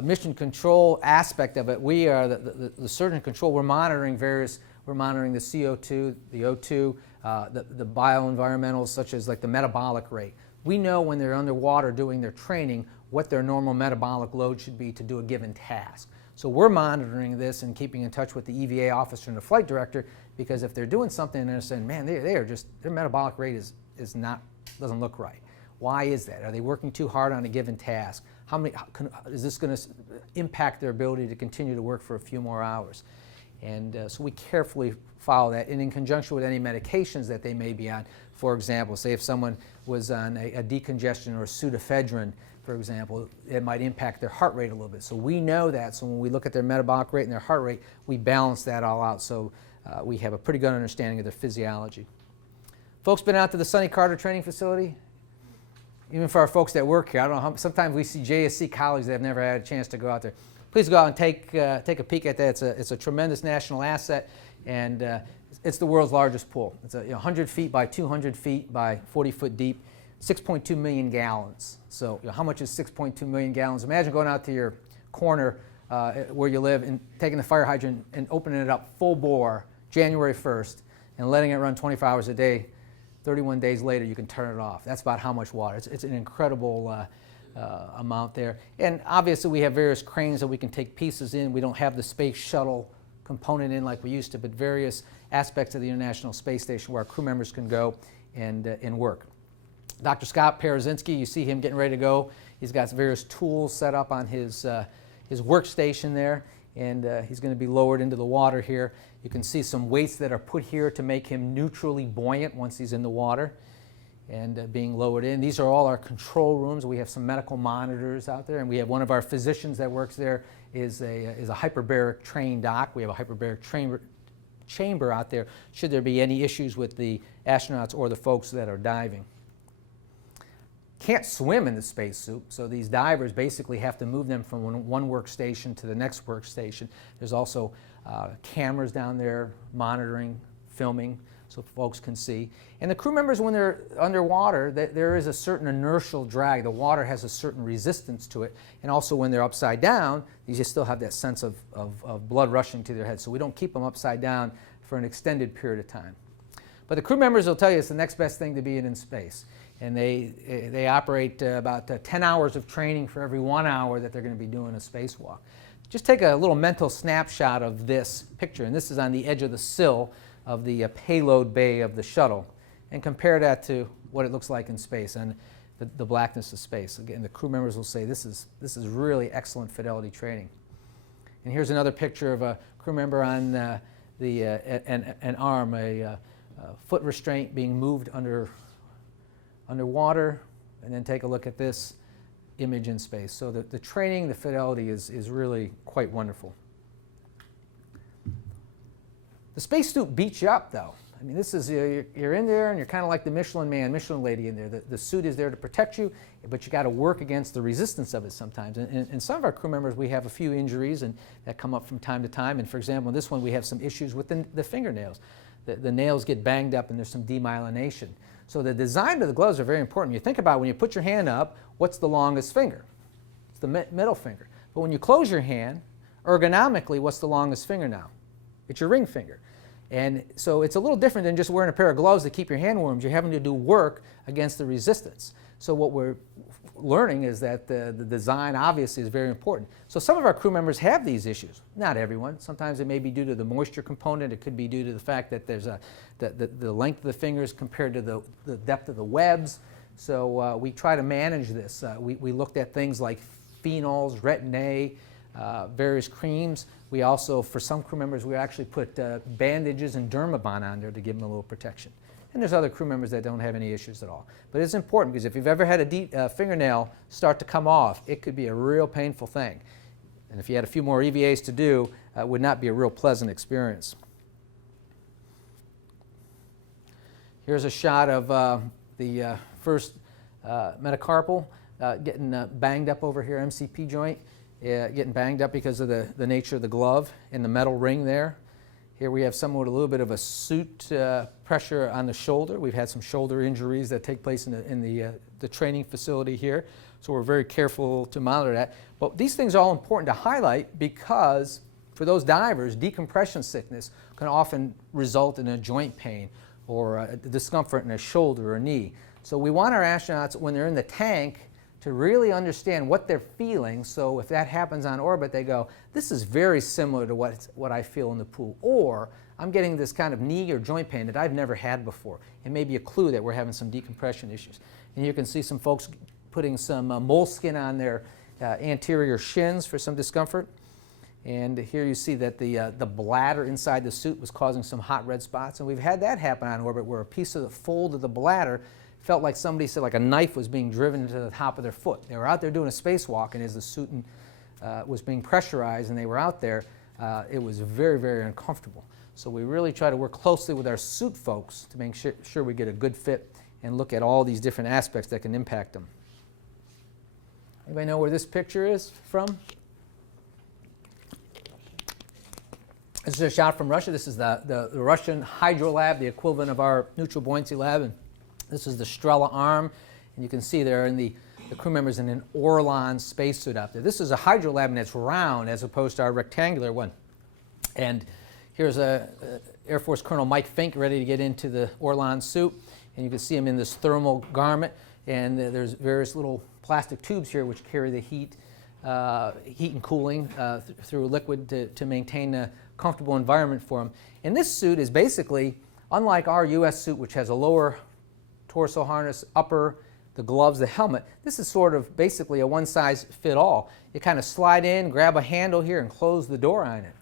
mission control aspect of it, we are the surgeon control. We're monitoring the CO2, the O2, the bioenvironmentals such as like the metabolic rate. We know when they're underwater doing their training what their normal metabolic load should be to do a given task. So we're monitoring this and keeping in touch with the EVA officer and the flight director, because if they're doing something and they're saying, man, their metabolic rate doesn't look right. Why is that? Are they working too hard on a given task? Is this going to impact their ability to continue to work for a few more hours? And so we carefully follow that, and in conjunction with any medications that they may be on. For example, say if someone was on a decongestion or a pseudoephedrine, for example, it might impact their heart rate a little bit. So we know that, so when we look at their metabolic rate and their heart rate, we balance that all out, so we have a pretty good understanding of their physiology. Folks been out to the Sonny Carter Training Facility? Even for our folks that work here, I don't know how, sometimes we see JSC colleagues that have never had a chance to go out there. Please go out and take a peek at that. It's a tremendous national asset, and it's the world's largest pool. It's 100 feet by 200 feet by 40 foot deep, 6.2 million gallons. So how much is 6.2 million gallons? Imagine going out to your corner where you live and taking the fire hydrant and opening it up full bore January 1st and letting it run 24 hours a day. 31 days later, you can turn it off. That's about how much water. It's an incredible amount there. And obviously, we have various cranes that we can take pieces in. We don't have the space shuttle component in like we used to, but various aspects of the International Space Station where our crew members can go and work. Dr. Scott Parazynski, you see him getting ready to go. He's got various tools set up on his workstation there, and he's going to be lowered into the water here. You can see some weights that are put here to make him neutrally buoyant once he's in the water and being lowered in. These are all our control rooms. We have some medical monitors out there, and we have one of our physicians that works there is a hyperbaric trained doc. We have a hyperbaric chamber out there should there be any issues with the astronauts or the folks that are diving. Can't swim in the spacesuit, so these divers basically have to move them from one workstation to the next workstation. There's also cameras down there monitoring, filming, so folks can see. And the crew members, when they're underwater, there is a certain inertial drag. The water has a certain resistance to it. And also when they're upside down, you just still have that sense of blood rushing to their head. So we don't keep them upside down for an extended period of time. But the crew members will tell you it's the next best thing to be in space. And they operate about 10 hours of training for every 1 hour that they're going to be doing a spacewalk. just take a little mental snapshot of this picture, and this is on the edge of the sill of the payload bay of the shuttle, and compare that to what it looks like in space and the blackness of space. Again, the crew members will say this is really excellent fidelity training. And here's another picture of a crew member on an arm, a foot restraint being moved underwater, and then take a look at this image in space. So the training, the fidelity is really quite wonderful. The spacesuit beats you up, though. I mean, this is, you're in there and you're kind of like the Michelin man, Michelin lady in there. The suit is there to protect you, but you got to work against the resistance of it sometimes. And some of our crew members, we have a few injuries and that come up from time to time. And for example, in this one, we have some issues with the fingernails. The nails get banged up and there's some demyelination. So the design of the gloves are very important. You think about when you put your hand up, what's the longest finger? It's the middle finger. But when you close your hand, ergonomically, what's the longest finger now? It's your ring finger. And so it's a little different than just wearing a pair of gloves to keep your hand warm. You're having to do work against the resistance. So what we're learning is that the design obviously is very important. So some of our crew members have these issues. Not everyone. Sometimes it may be due to the moisture component. It could be due to the fact that there's the length of the fingers compared to the depth of the webs. So we try to manage this. We looked at things like phenols, retin-A, various creams. We also, for some crew members, we actually put bandages and Dermabond on there to give them a little protection. And there's other crew members that don't have any issues at all. But it's important because if you've ever had a fingernail start to come off, it could be a real painful thing. And if you had a few more EVAs to do, it would not be a real pleasant experience. Here's a shot of the first metacarpal getting banged up over here, MCP joint. Getting banged up because of the nature of the glove and the metal ring there. Here we have someone with a little bit of a suit pressure on the shoulder. We've had some shoulder injuries that take place in the training facility here, so we're very careful to monitor that. But these things are all important to highlight because for those divers, decompression sickness can often result in a joint pain or a discomfort in a shoulder or knee. So we want our astronauts, when they're in the tank, to really understand what they're feeling, so if that happens on orbit, they go, this is very similar to what I feel in the pool, or I'm getting this kind of knee or joint pain that I've never had before. It may be a clue that we're having some decompression issues. And you can see some folks putting some moleskin on their anterior shins for some discomfort. And here you see that the bladder inside the suit was causing some hot red spots, and we've had that happen on orbit where a piece of the fold of the bladder felt like somebody said like a knife was being driven into the top of their foot. They were out there doing a spacewalk, and as the suit was being pressurized and they were out there, it was very, very uncomfortable. So we really try to work closely with our suit folks to make sure we get a good fit and look at all these different aspects that can impact them. Anybody know where this picture is from? This is a shot from Russia. This is the Russian Hydro Lab, the equivalent of our neutral buoyancy lab. And this is the Strela arm, and you can see there in the crew members in an Orlan spacesuit out there. This is a hydro lab, and it's round as opposed to our rectangular one. And here's Air Force Colonel Mike Fink ready to get into the Orlan suit, and you can see him in this thermal garment, and there's various little plastic tubes here which carry the heat and cooling through a liquid to maintain a comfortable environment for him. And this suit is basically, unlike our U.S. suit, which has a lower torso harness, upper, the gloves, the helmet, this is sort of basically a one-size-fit-all. You kind of slide in, grab a handle here, and close the door on it.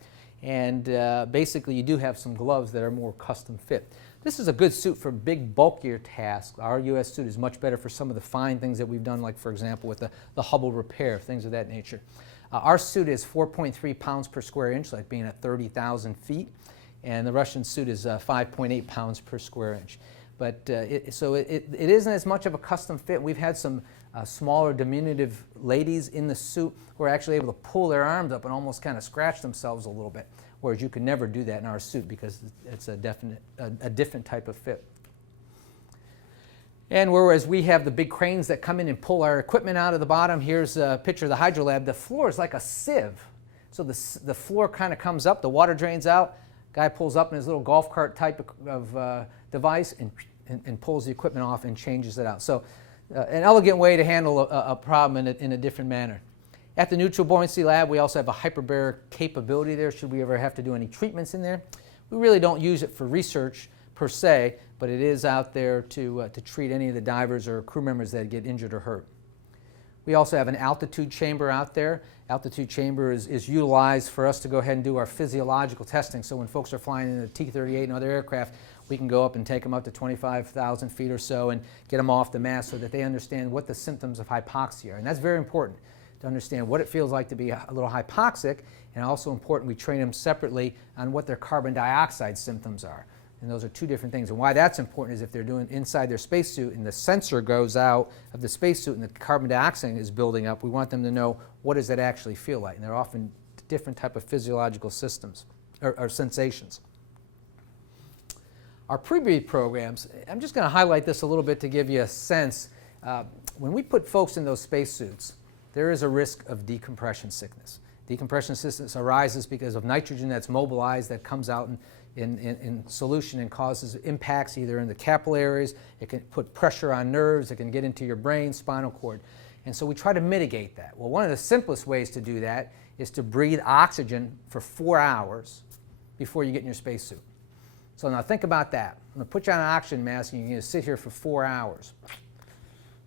And basically you do have some gloves that are more custom fit. This is a good suit for big, bulkier tasks. Our U.S. suit is much better for some of the fine things that we've done, like, for example, with the Hubble repair, things of that nature. Our suit is 4.3 pounds per square inch, like being at 30,000 feet, and the Russian suit is 5.8 pounds per square inch. But so it isn't as much of a custom fit. We've had some smaller, diminutive ladies in the suit who are actually able to pull their arms up and almost kind of scratch themselves a little bit, whereas you could never do that in our suit because it's a different type of fit. And whereas we have the big cranes that come in and pull our equipment out of the bottom, here's a picture of the hydro lab. The floor is like a sieve. So the floor kind of comes up, the water drains out, guy pulls up in his little golf cart type of device and pulls the equipment off and changes it out. So an elegant way to handle a problem in a different manner. At the Neutral Buoyancy Lab, we also have a hyperbaric capability there should we ever have to do any treatments in there. We really don't use it for research per se, but it is out there to treat any of the divers or crew members that get injured or hurt. We also have an altitude chamber out there. Altitude chamber is utilized for us to go ahead and do our physiological testing. So when folks are flying in the T-38 and other aircraft, we can go up and take them up to 25,000 feet or so and get them off the mask so that they understand what the symptoms of hypoxia are. And that's very important to understand what it feels like to be a little hypoxic, and also important we train them separately on what their carbon dioxide symptoms are. And those are two different things. And why that's important is if they're doing inside their spacesuit and the sensor goes out of the spacesuit and the carbon dioxide is building up, we want them to know what does that actually feel like. And they're often different type of physiological systems or sensations. Our pre-breathe programs, I'm just going to highlight this a little bit to give you a sense. When we put folks in those spacesuits, there is a risk of decompression sickness. Decompression sickness arises because of nitrogen that's mobilized that comes out in solution and causes impacts either in the capillaries, it can put pressure on nerves, it can get into your brain, spinal cord. And so we try to mitigate that. Well, one of the simplest ways to do that is to breathe oxygen for 4 hours before you get in your spacesuit. So now think about that. I'm going to put you on an oxygen mask and you're going to sit here for 4 hours.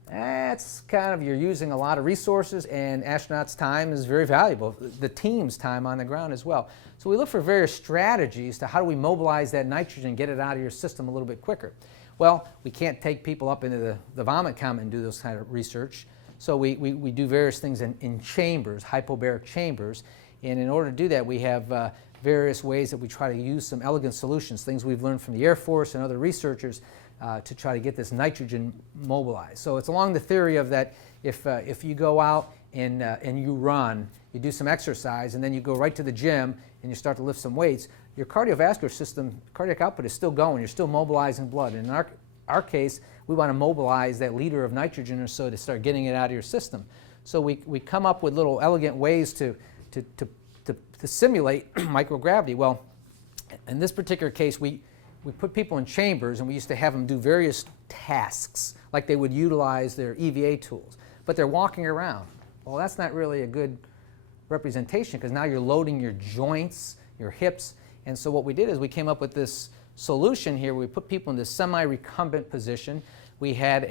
That's kind of, you're using a lot of resources, and astronauts' time is very valuable, the team's time on the ground as well. So we look for various strategies to how do we mobilize that nitrogen and get it out of your system a little bit quicker. Well, we can't take people up into the vomit comet and do those kind of research. So we do various things in chambers, hypobaric chambers, and in order to do that we have various ways that we try to use some elegant solutions, things we've learned from the Air Force and other researchers to try to get this nitrogen mobilized. So it's along the theory of that if you go out and you run, you do some exercise, and then you go right to the gym and you start to lift some weights, your cardiovascular system, cardiac output is still going. You're still mobilizing blood. And in our case, we want to mobilize that liter of nitrogen or so to start getting it out of your system. So we come up with little elegant ways to simulate microgravity. Well, in this particular case, we put people in chambers and we used to have them do various tasks, like they would utilize their EVA tools, but they're walking around. Well, that's not really a good representation because now you're loading your joints, your hips, and so what we did is we came up with this solution here. We put people in this semi-recumbent position. We had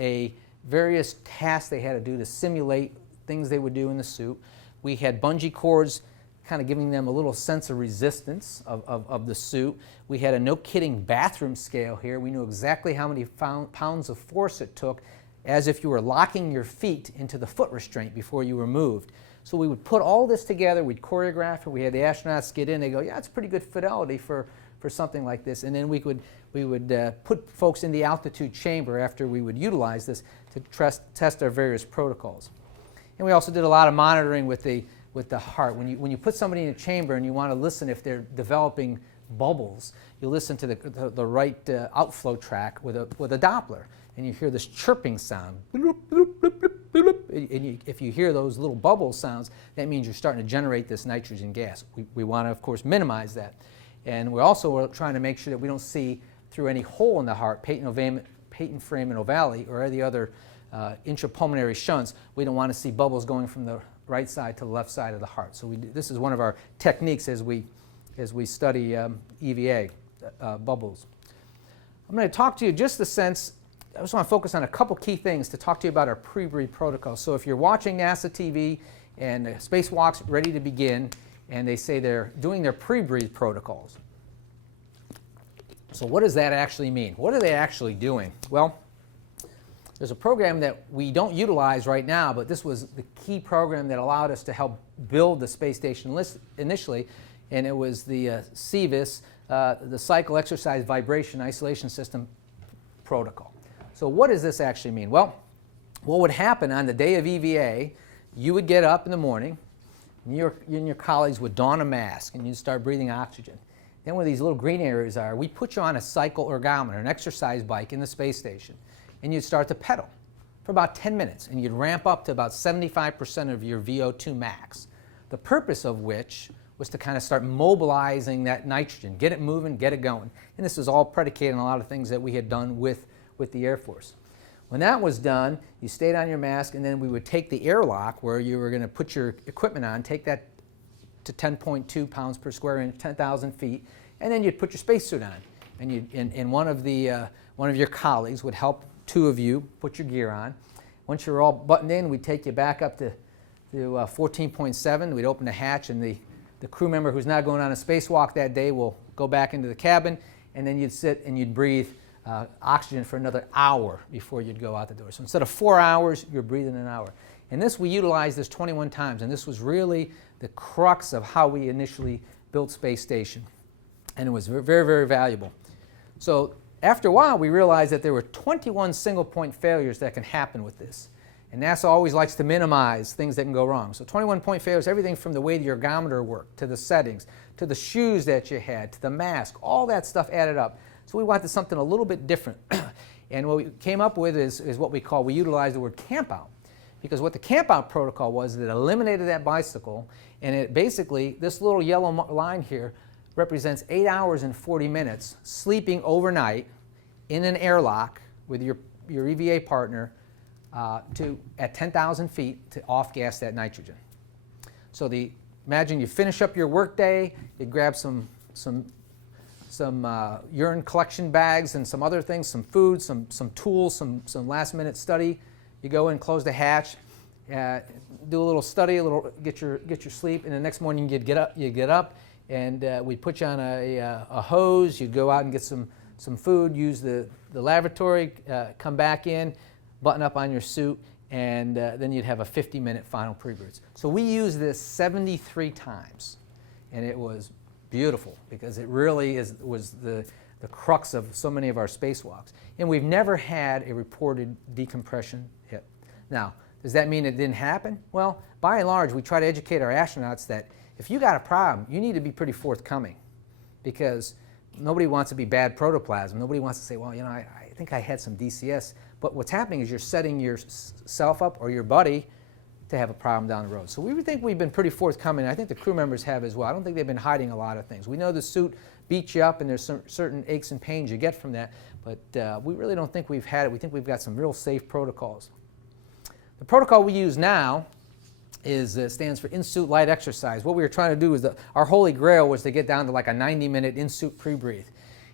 various tasks they had to do to simulate things they would do in the suit. We had bungee cords kind of giving them a little sense of resistance of the suit. We had a no-kidding bathroom scale here. We knew exactly how many pounds of force it took, as if you were locking your feet into the foot restraint before you were moved. So we would put all this together, we'd choreograph it, we had the astronauts get in, they go, yeah, it's pretty good fidelity for something like this. And then we would put folks in the altitude chamber after we would utilize this to test our various protocols. And we also did a lot of monitoring with the heart. When you put somebody in a chamber and you want to listen if they're developing bubbles, you listen to the right outflow track with a Doppler, and you hear this chirping sound. Bloop, bloop, bloop, bloop, bloop. And if you hear those little bubble sounds, that means you're starting to generate this nitrogen gas. We want to, of course, minimize that. And we're also trying to make sure that we don't see through any hole in the heart, patent foramen ovale, or any other intrapulmonary shunts. We don't want to see bubbles going from the right side to the left side of the heart. So this is one of our techniques as we study EVA bubbles. I'm going to talk to you just the sense. I just want to focus on a couple key things to talk to you about our pre-breathe protocol. So if you're watching NASA TV and the spacewalk's ready to begin, and they say they're doing their pre-breathe protocols. So what does that actually mean? What are they actually doing? Well, there's a program that we don't utilize right now, but this was the key program that allowed us to help build the space station initially, and it was the CVIS, the Cycle Exercise Vibration Isolation System protocol. So what does this actually mean? Well, what would happen on the day of EVA, you would get up in the morning, and you and your colleagues would don a mask, and you'd start breathing oxygen. Then where these little green areas are, we put you on a cycle ergometer, an exercise bike in the space station, and you'd start to pedal for about 10 minutes, and you'd ramp up to about 75% of your VO2 max, the purpose of which was to kind of start mobilizing that nitrogen, get it moving, get it going. And this is all predicated on a lot of things that we had done with the Air Force. When that was done, you stayed on your mask, and then we would take the airlock where you were going to put your equipment on, take that to 10.2 pounds per square inch, 10,000 feet, and then you'd put your spacesuit on. And one of your colleagues would help two of you put your gear on. Once you're all buttoned in, we'd take you back up to 14.7. We'd open the hatch, and the crew member who's not going on a spacewalk that day will go back into the cabin, and then you'd sit and you'd breathe oxygen for another hour before you'd go out the door. So instead of 4 hours, you're breathing an hour. And this, we utilized this 21 times, and this was really the crux of how we initially built Space Station. And it was very, very valuable. So after a while, we realized that there were 21 single-point failures that can happen with this. And NASA always likes to minimize things that can go wrong. So 21-point failures, everything from the way the ergometer worked, to the settings, to the shoes that you had, to the mask, all that stuff added up. So we wanted something a little bit different. And what we came up with is what we utilized the word camp out. Because what the camp out protocol was, it eliminated that bicycle, and it basically, this little yellow line here represents 8 hours and 40 minutes sleeping overnight in an airlock with your EVA partner at 10,000 feet to off-gas that nitrogen. So imagine you finish up your workday, you grab some urine collection bags and some other things, some food, some tools, some last-minute study. You go in, close the hatch, do a little study, get your sleep, and the next morning you get up, and we put you on a hose. You'd go out and get some food, use the lavatory, come back in, button up on your suit, and then you'd have a 50-minute final pre-breathe. So we used this 73 times, and it was beautiful because it really was the crux of so many of our spacewalks. And we've never had a reported decompression hit. Now, does that mean it didn't happen? Well, by and large, we try to educate our astronauts that if you got a problem, you need to be pretty forthcoming, because nobody wants to be bad protoplasm. Nobody wants to say, well, I think I had some DCS. But what's happening is you're setting yourself up or your buddy to have a problem down the road. So we think we've been pretty forthcoming. I think the crew members have as well. I don't think they've been hiding a lot of things. We know the suit beats you up, and there's certain aches and pains you get from that, but we really don't think we've had it. We think we've got some real safe protocols. The protocol we use now stands for in-suit light exercise. What we were trying to do is our holy grail was to get down to like a 90-minute in-suit pre-breathe.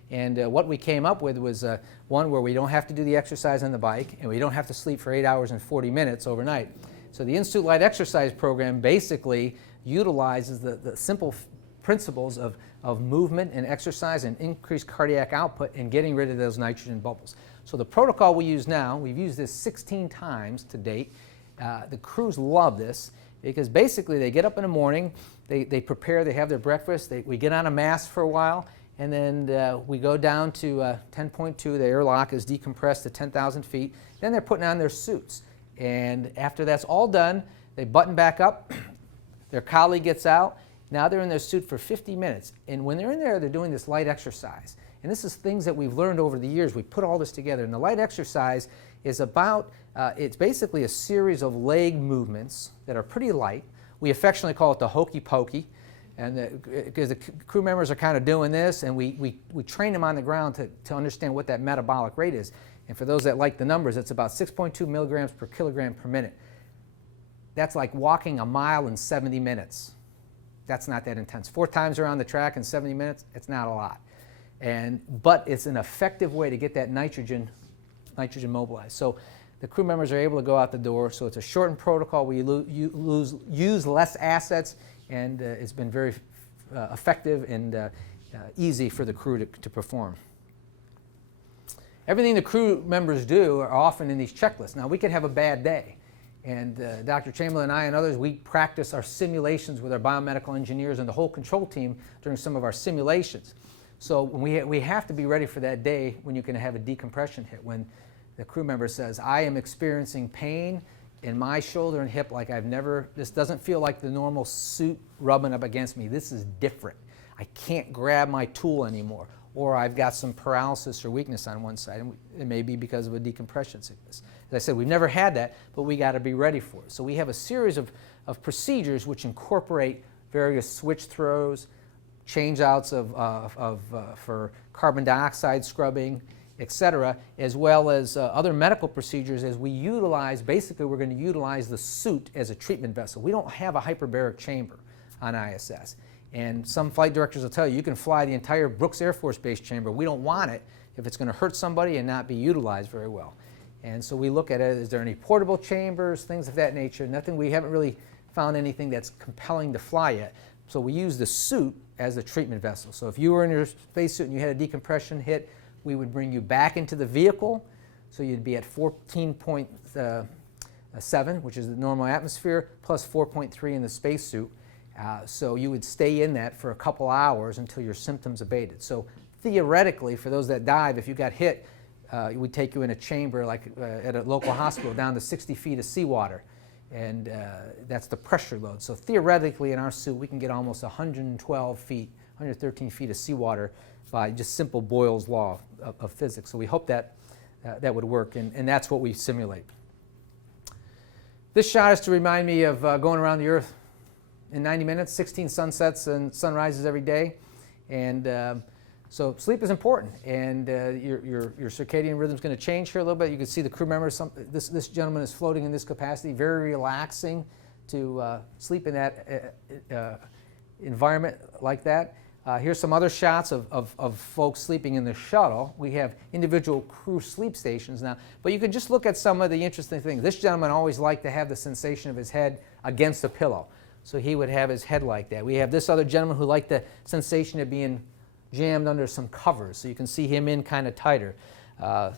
And what we came up with was one where we don't have to do the exercise on the bike, and we don't have to sleep for 8 hours and 40 minutes overnight. So the in-suit light exercise program basically utilizes the simple principles of movement and exercise and increased cardiac output and getting rid of those nitrogen bubbles. So the protocol we use now, we've used this 16 times to date. The crews love this because basically they get up in the morning, they prepare, they have their breakfast, we get on a mask for a while, and then we go down to 10.2. The airlock is decompressed to 10,000 feet. Then they're putting on their suits. And after that's all done, they button back up, their colleague gets out, now they're in their suit for 50 minutes. And when they're in there, they're doing this light exercise. And this is things that we've learned over the years. We put all this together. And the light exercise is it's basically a series of leg movements that are pretty light. We affectionately call it the hokey pokey. And because the crew members are kind of doing this, and we train them on the ground to understand what that metabolic rate is. And for those that like the numbers, it's about 6.2 milligrams per kilogram per minute. That's like walking a mile in 70 minutes. That's not that intense. 4 times around the track in 70 minutes, it's not a lot. But it's an effective way to get that nitrogen mobilized. So the crew members are able to go out the door. So it's a shortened protocol. We use less assets, and it's been very effective and easy for the crew to perform. Everything the crew members do are often in these checklists. Now, we could have a bad day, and Dr. Chamberlain and I and others, we practice our simulations with our biomedical engineers and the whole control team during some of our simulations. So we have to be ready for that day when you can have a decompression hit, when the crew member says, I am experiencing pain in my shoulder and hip like this doesn't feel like the normal suit rubbing up against me. This is different. I can't grab my tool anymore. Or I've got some paralysis or weakness on one side, and it may be because of a decompression sickness. As I said, we've never had that, but we got to be ready for it. So we have a series of procedures which incorporate various switch throws, change outs for carbon dioxide scrubbing, etc., as well as other medical procedures as we utilize, basically we're going to utilize the suit as a treatment vessel. We don't have a hyperbaric chamber on ISS. And some flight directors will tell you, you can fly the entire Brooks Air Force Base chamber. We don't want it if it's going to hurt somebody and not be utilized very well. And so we look at it, is there any portable chambers, things of that nature. Nothing, we haven't really found anything that's compelling to fly yet. So we use the suit as the treatment vessel. So if you were in your spacesuit and you had a decompression hit, we would bring you back into the vehicle. So you'd be at 14.7, which is the normal atmosphere, plus 4.3 in the spacesuit. So you would stay in that for a couple hours until your symptoms abated. So theoretically, for those that dive, if you got hit, we'd take you in a chamber like at a local hospital down to 60 feet of seawater. And that's the pressure load. So theoretically, in our suit, we can get almost 112 feet, 113 feet of seawater by just simple Boyle's law of physics. So we hope that that would work, and that's what we simulate. This shot is to remind me of going around the Earth in 90 minutes, 16 sunsets and sunrises every day. And so sleep is important, and your circadian rhythm is going to change here a little bit. You can see the crew members, this gentleman is floating in this capacity, very relaxing to sleep in that environment like that. Here's some other shots of folks sleeping in the shuttle. We have individual crew sleep stations now, but you can just look at some of the interesting things. This gentleman always liked to have the sensation of his head against a pillow, so he would have his head like that. We have this other gentleman who liked the sensation of being jammed under some covers, so you can see him in kind of tighter.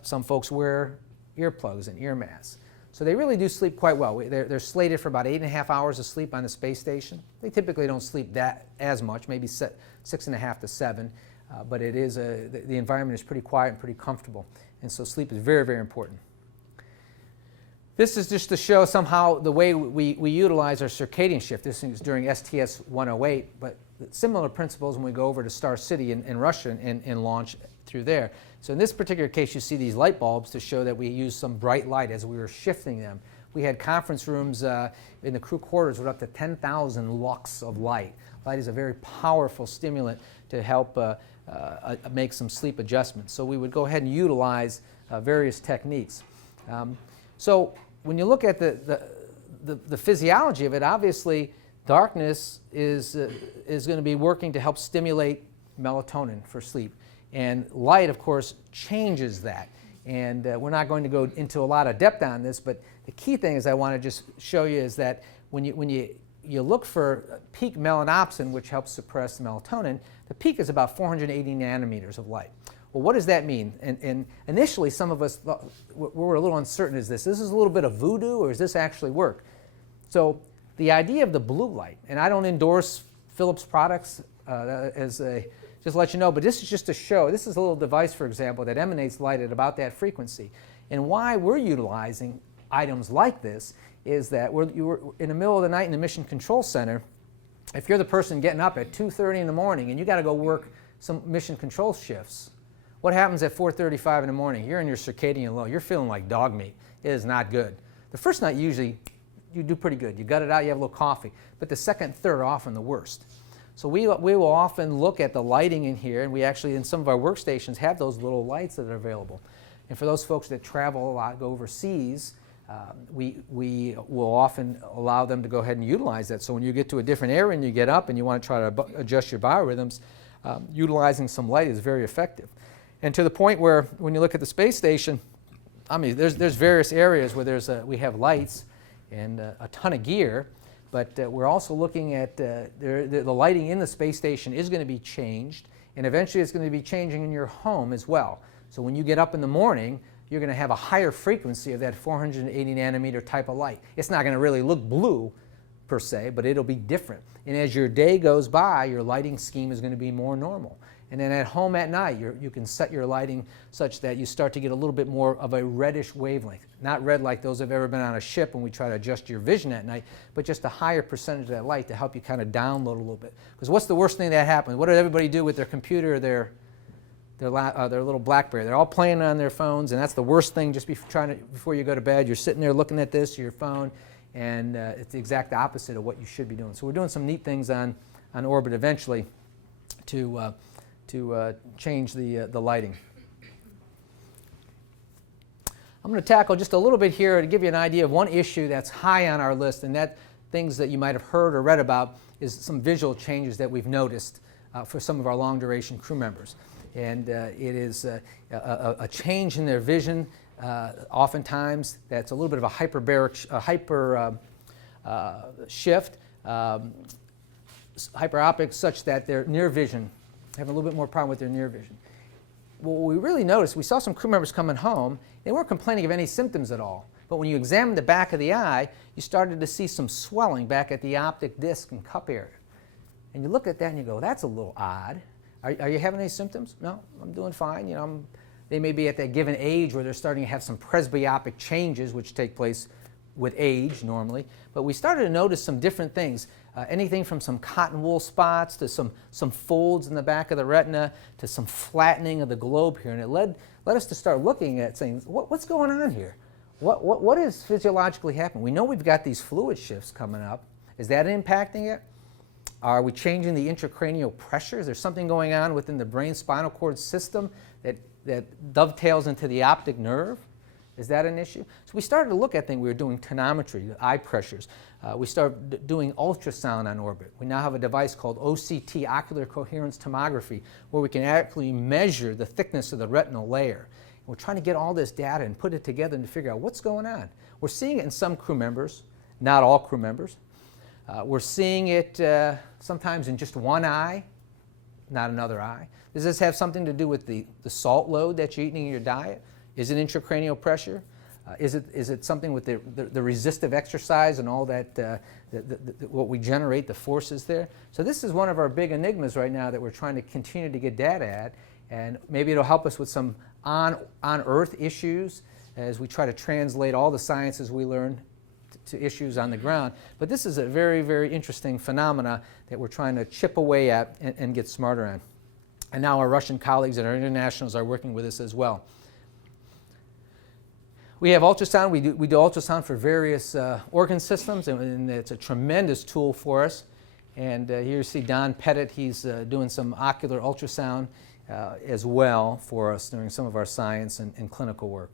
Some folks wear earplugs and ear masks. So they really do sleep quite well. They're slated for about 8.5 hours of sleep on the space station. They typically don't sleep that as much, maybe 6.5 to 7, but it is the environment is pretty quiet and pretty comfortable, and so sleep is very, very important. This is just to show somehow the way we utilize our circadian shift. This is during STS-108, but similar principles when we go over to Star City in Russia and launch through there. So in this particular case, you see these light bulbs to show that we use some bright light as we were shifting them. We had conference rooms in the crew quarters with up to 10,000 lux of light. Light is a very powerful stimulant to help make some sleep adjustments. So we would go ahead and utilize various techniques. So when you look at the physiology of it, obviously darkness is going to be working to help stimulate melatonin for sleep. And light, of course, changes that. And we're not going to go into a lot of depth on this, but the key thing is I want to just show you is that when you look for peak melanopsin, which helps suppress melatonin, the peak is about 480 nanometers of light. Well, what does that mean? And initially, some of us were a little uncertain. Is this a little bit of voodoo, or does this actually work? So the idea of the blue light, and I don't endorse Philips products just to let you know, but this is just to show, this is a little device, for example, that emanates light at about that frequency. And why we're utilizing items like this is that you're in the middle of the night in the Mission Control Center. If you're the person getting up at 2:30 in the morning and you got to go work some mission control shifts, what happens at 4:35 in the morning? You're in your circadian low. You're feeling like dog meat. It is not good. The first night, usually, you do pretty good. You gut it out, you have a little coffee. But the second, third are often the worst. So we will often look at the lighting in here, and we actually, in some of our workstations, have those little lights that are available. And for those folks that travel a lot, go overseas, we will often allow them to go ahead and utilize that. So when you get to a different area and you get up and you want to try to adjust your biorhythms, utilizing some light is very effective. And to the point where when you look at the space station, I mean, there's various areas where we have lights and a ton of gear, but we're also looking at the lighting in the space station is going to be changed, and eventually it's going to be changing in your home as well. So when you get up in the morning, you're going to have a higher frequency of that 480 nanometer type of light. It's not going to really look blue per se, but it'll be different. And as your day goes by, your lighting scheme is going to be more normal. And then at home at night, you can set your lighting such that you start to get a little bit more of a reddish wavelength. Not red like those who have ever been on a ship when we try to adjust your vision at night, but just a higher percentage of that light to help you kind of download a little bit. Because what's the worst thing that happens? What did everybody do with their computer or their little BlackBerry? They're all playing on their phones, and that's the worst thing just before you go to bed. You're sitting there looking at this, your phone, and it's the exact opposite of what you should be doing. So we're doing some neat things on orbit eventually to change the lighting. I'm going to tackle just a little bit here to give you an idea of one issue that's high on our list, and that things that you might have heard or read about is some visual changes that we've noticed for some of our long-duration crew members. And it is a change in their vision, oftentimes that's a little bit of a hyperbaric, shift, hyperopic, such that their near vision, have a little bit more problem with their near vision. What we really noticed, we saw some crew members coming home, they weren't complaining of any symptoms at all. But when you examined the back of the eye, you started to see some swelling back at the optic disc and cup area. And you look at that and you go, that's a little odd. Are you having any symptoms? No, I'm doing fine. You know, they may be at that given age where they're starting to have some presbyopic changes, which take place with age normally. But we started to notice some different things. Anything from some cotton wool spots to some folds in the back of the retina to some flattening of the globe here. And it led us to start looking at saying, what's going on here? What is physiologically happening? We know we've got these fluid shifts coming up. Is that impacting it? Are we changing the intracranial pressure? Is there something going on within the brain spinal cord system that dovetails into the optic nerve? Is that an issue? So we started to look at things. We were doing tonometry, eye pressures. We started doing ultrasound on orbit. We now have a device called OCT, ocular coherence tomography, where we can actually measure the thickness of the retinal layer. And we're trying to get all this data and put it together and to figure out what's going on. We're seeing it in some crew members, not all crew members. We're seeing it sometimes in just one eye, not another eye. Does this have something to do with the salt load that you're eating in your diet? Is it intracranial pressure? Is it something with the resistive exercise and all that, what we generate, the forces there? So this is one of our big enigmas right now that we're trying to continue to get data at, and maybe it'll help us with some on-Earth issues as we try to translate all the sciences we learn to issues on the ground. But this is a very, very interesting phenomena that we're trying to chip away at and get smarter on. And now our Russian colleagues and our internationals are working with us as well. We have ultrasound. We do ultrasound for various organ systems, and it's a tremendous tool for us. And here you see Don Pettit. He's doing some ocular ultrasound as well for us during some of our science and clinical work.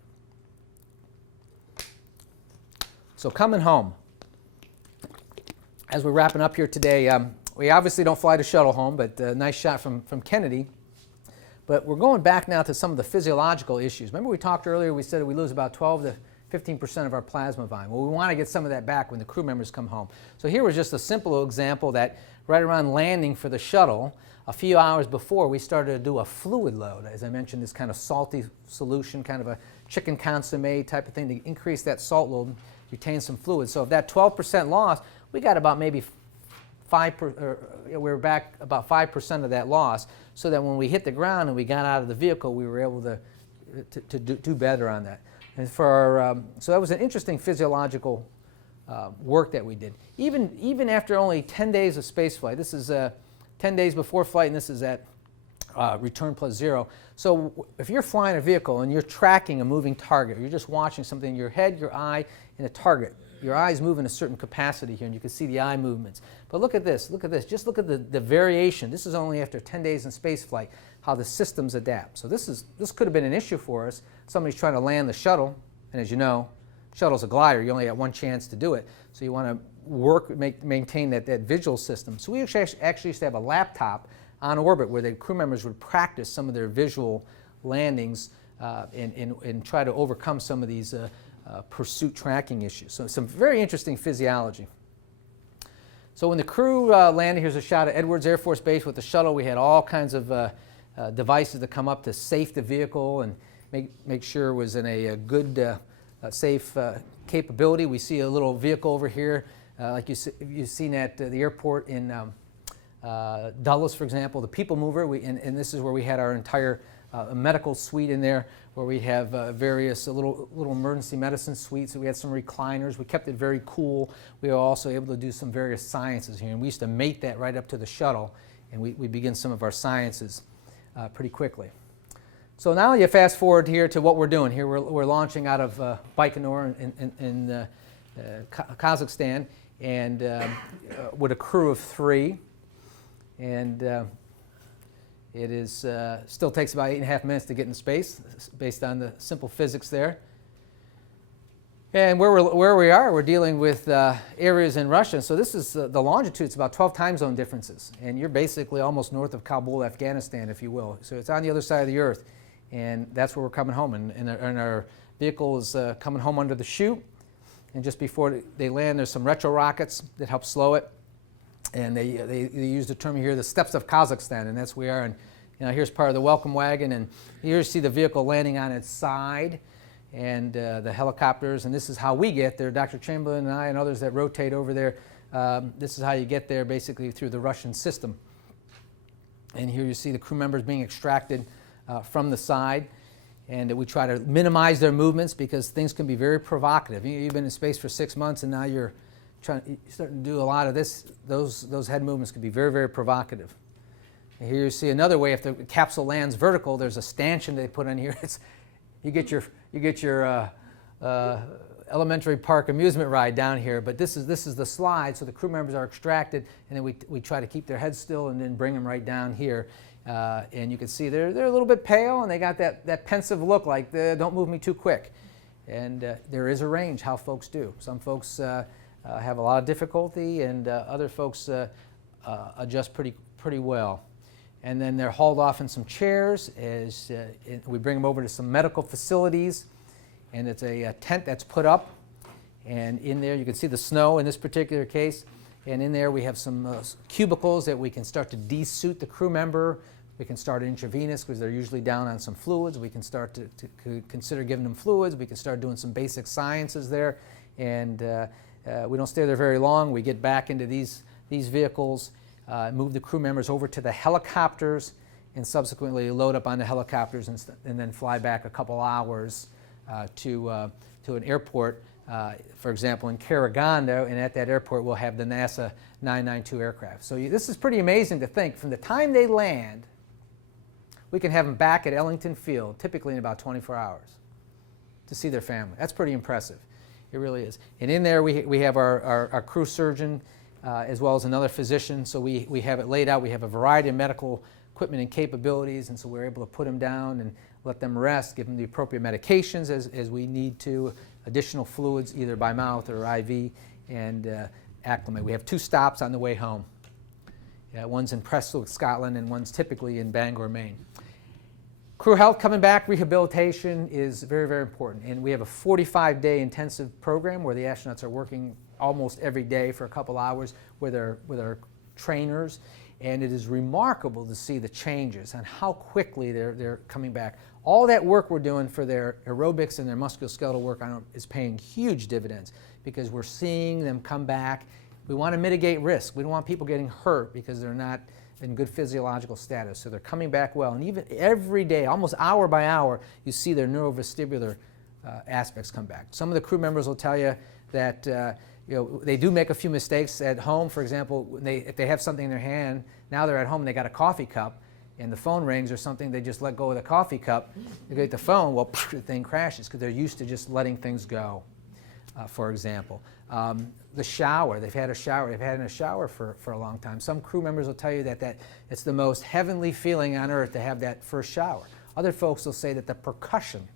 So coming home, as we're wrapping up here today, we obviously don't fly the shuttle home, but a nice shot from Kennedy. But we're going back now to some of the physiological issues. Remember we talked earlier, we said we lose about 12 to 15% of our plasma volume. Well, we want to get some of that back when the crew members come home. So here was just a simple example that right around landing for the shuttle, a few hours before, we started to do a fluid load. As I mentioned, this kind of salty solution, kind of a chicken consomme type of thing to increase that salt load, retain some fluid. So of that 12% loss, we got about maybe we were back about 5% of that loss, so that when we hit the ground and we got out of the vehicle, we were able to do better on that. And for our, so that was an interesting physiological work that we did. Even after only 10 days of space flight, this is 10 days before flight, and this is at return plus 0. So if you're flying a vehicle and you're tracking a moving target, or you're just watching something, your head, your eye, and a target, your eyes move in a certain capacity here, and you can see the eye movements. But look at this, just look at the variation. This is only after 10 days in space flight, how the systems adapt. So this could have been an issue for us. Somebody's trying to land the shuttle, and as you know, shuttle's a glider, you only have one chance to do it. So you want to maintain that visual system. So we actually used to have a laptop on orbit where the crew members would practice some of their visual landings and try to overcome some of these pursuit tracking issues. So some very interesting physiology. So when the crew landed, here's a shot of Edwards Air Force Base with the shuttle. We had all kinds of devices to come up to safe the vehicle and make sure it was in a good, safe capability. We see a little vehicle over here, like you've seen at the airport in Dulles, for example, the People Mover. And this is where we had our entire medical suite in there, where we have various little emergency medicine suites. We had some recliners. We kept it very cool. We were also able to do some various sciences here, and we used to mate that right up to the shuttle, and we begin some of our sciences pretty quickly. So now you fast forward here to what we're doing. Here we're launching out of Baikonur in Kazakhstan, and with a crew of 3, and it is still takes about 8.5 minutes to get in space, based on the simple physics there. And where we are, we're dealing with areas in Russia. So this is the longitude. It's about 12 time zone differences. And you're basically almost north of Kabul, Afghanistan, if you will. So it's on the other side of the earth. And that's where we're coming home. And our vehicle is coming home under the chute. And just before they land, there's some retro rockets that help slow it. And they use the term here, the steppes of Kazakhstan. And that's where we are. And here's part of the welcome wagon. And here you see the vehicle landing on its side. And the helicopters, and this is how we get there. Dr. Chamberlain and I and others that rotate over there, this is how you get there, basically through the Russian system. And here you see the crew members being extracted from the side, and we try to minimize their movements because things can be very provocative. You've been in space for 6 months, and now you're starting to do a lot of this. Those head movements can be very, very provocative. And here you see another way. If the capsule lands vertical, there's a stanchion they put on here. You get your elementary park amusement ride down here, but this is the slide, so the crew members are extracted, and then we try to keep their heads still and then bring them right down here. And you can see they're a little bit pale, and they got that pensive look, like don't move me too quick. And there is a range how folks do. Some folks have a lot of difficulty, and other folks adjust pretty well. And then they're hauled off in some chairs as we bring them over to some medical facilities. And it's a tent that's put up. And in there you can see the snow in this particular case. And in there we have some cubicles that we can start to de-suit the crew member. We can start intravenous because they're usually down on some fluids. We can start to consider giving them fluids. We can start doing some basic sciences there. And we don't stay there very long. We get back into these vehicles. Move the crew members over to the helicopters, and subsequently load up on the helicopters and then fly back a couple hours to an airport, for example, in Karaganda, and at that airport we'll have the NASA 992 aircraft. So this is pretty amazing to think. From the time they land, we can have them back at Ellington Field, typically in about 24 hours, to see their family. That's pretty impressive. It really is. And in there we have our crew surgeon, as well as another physician. So we have it laid out. We have a variety of medical equipment and capabilities, and so we're able to put them down and let them rest, give them the appropriate medications as we need to, additional fluids either by mouth or IV, and acclimate. We have 2 stops on the way home. One's in Prestwick, Scotland, and one's typically in Bangor, Maine. Crew health coming back, rehabilitation is very, very important. And we have a 45-day intensive program where the astronauts are working almost every day for a couple hours with our trainers. And it is remarkable to see the changes and how quickly they're coming back. All that work we're doing for their aerobics and their musculoskeletal work is paying huge dividends because we're seeing them come back. We want to mitigate risk. We don't want people getting hurt because they're not in good physiological status. So they're coming back well. And even every day, almost hour by hour, you see their neurovestibular aspects come back. Some of the crew members will tell you that they do make a few mistakes at home. For example, if they have something in their hand, now they're at home and they got a coffee cup and the phone rings or something, they just let go of the coffee cup. They get the phone, well, the thing crashes because they're used to just letting things go, for example. The shower, they've had in a shower for a long time. Some crew members will tell you that it's the most heavenly feeling on earth to have that first shower. Other folks will say that the percussion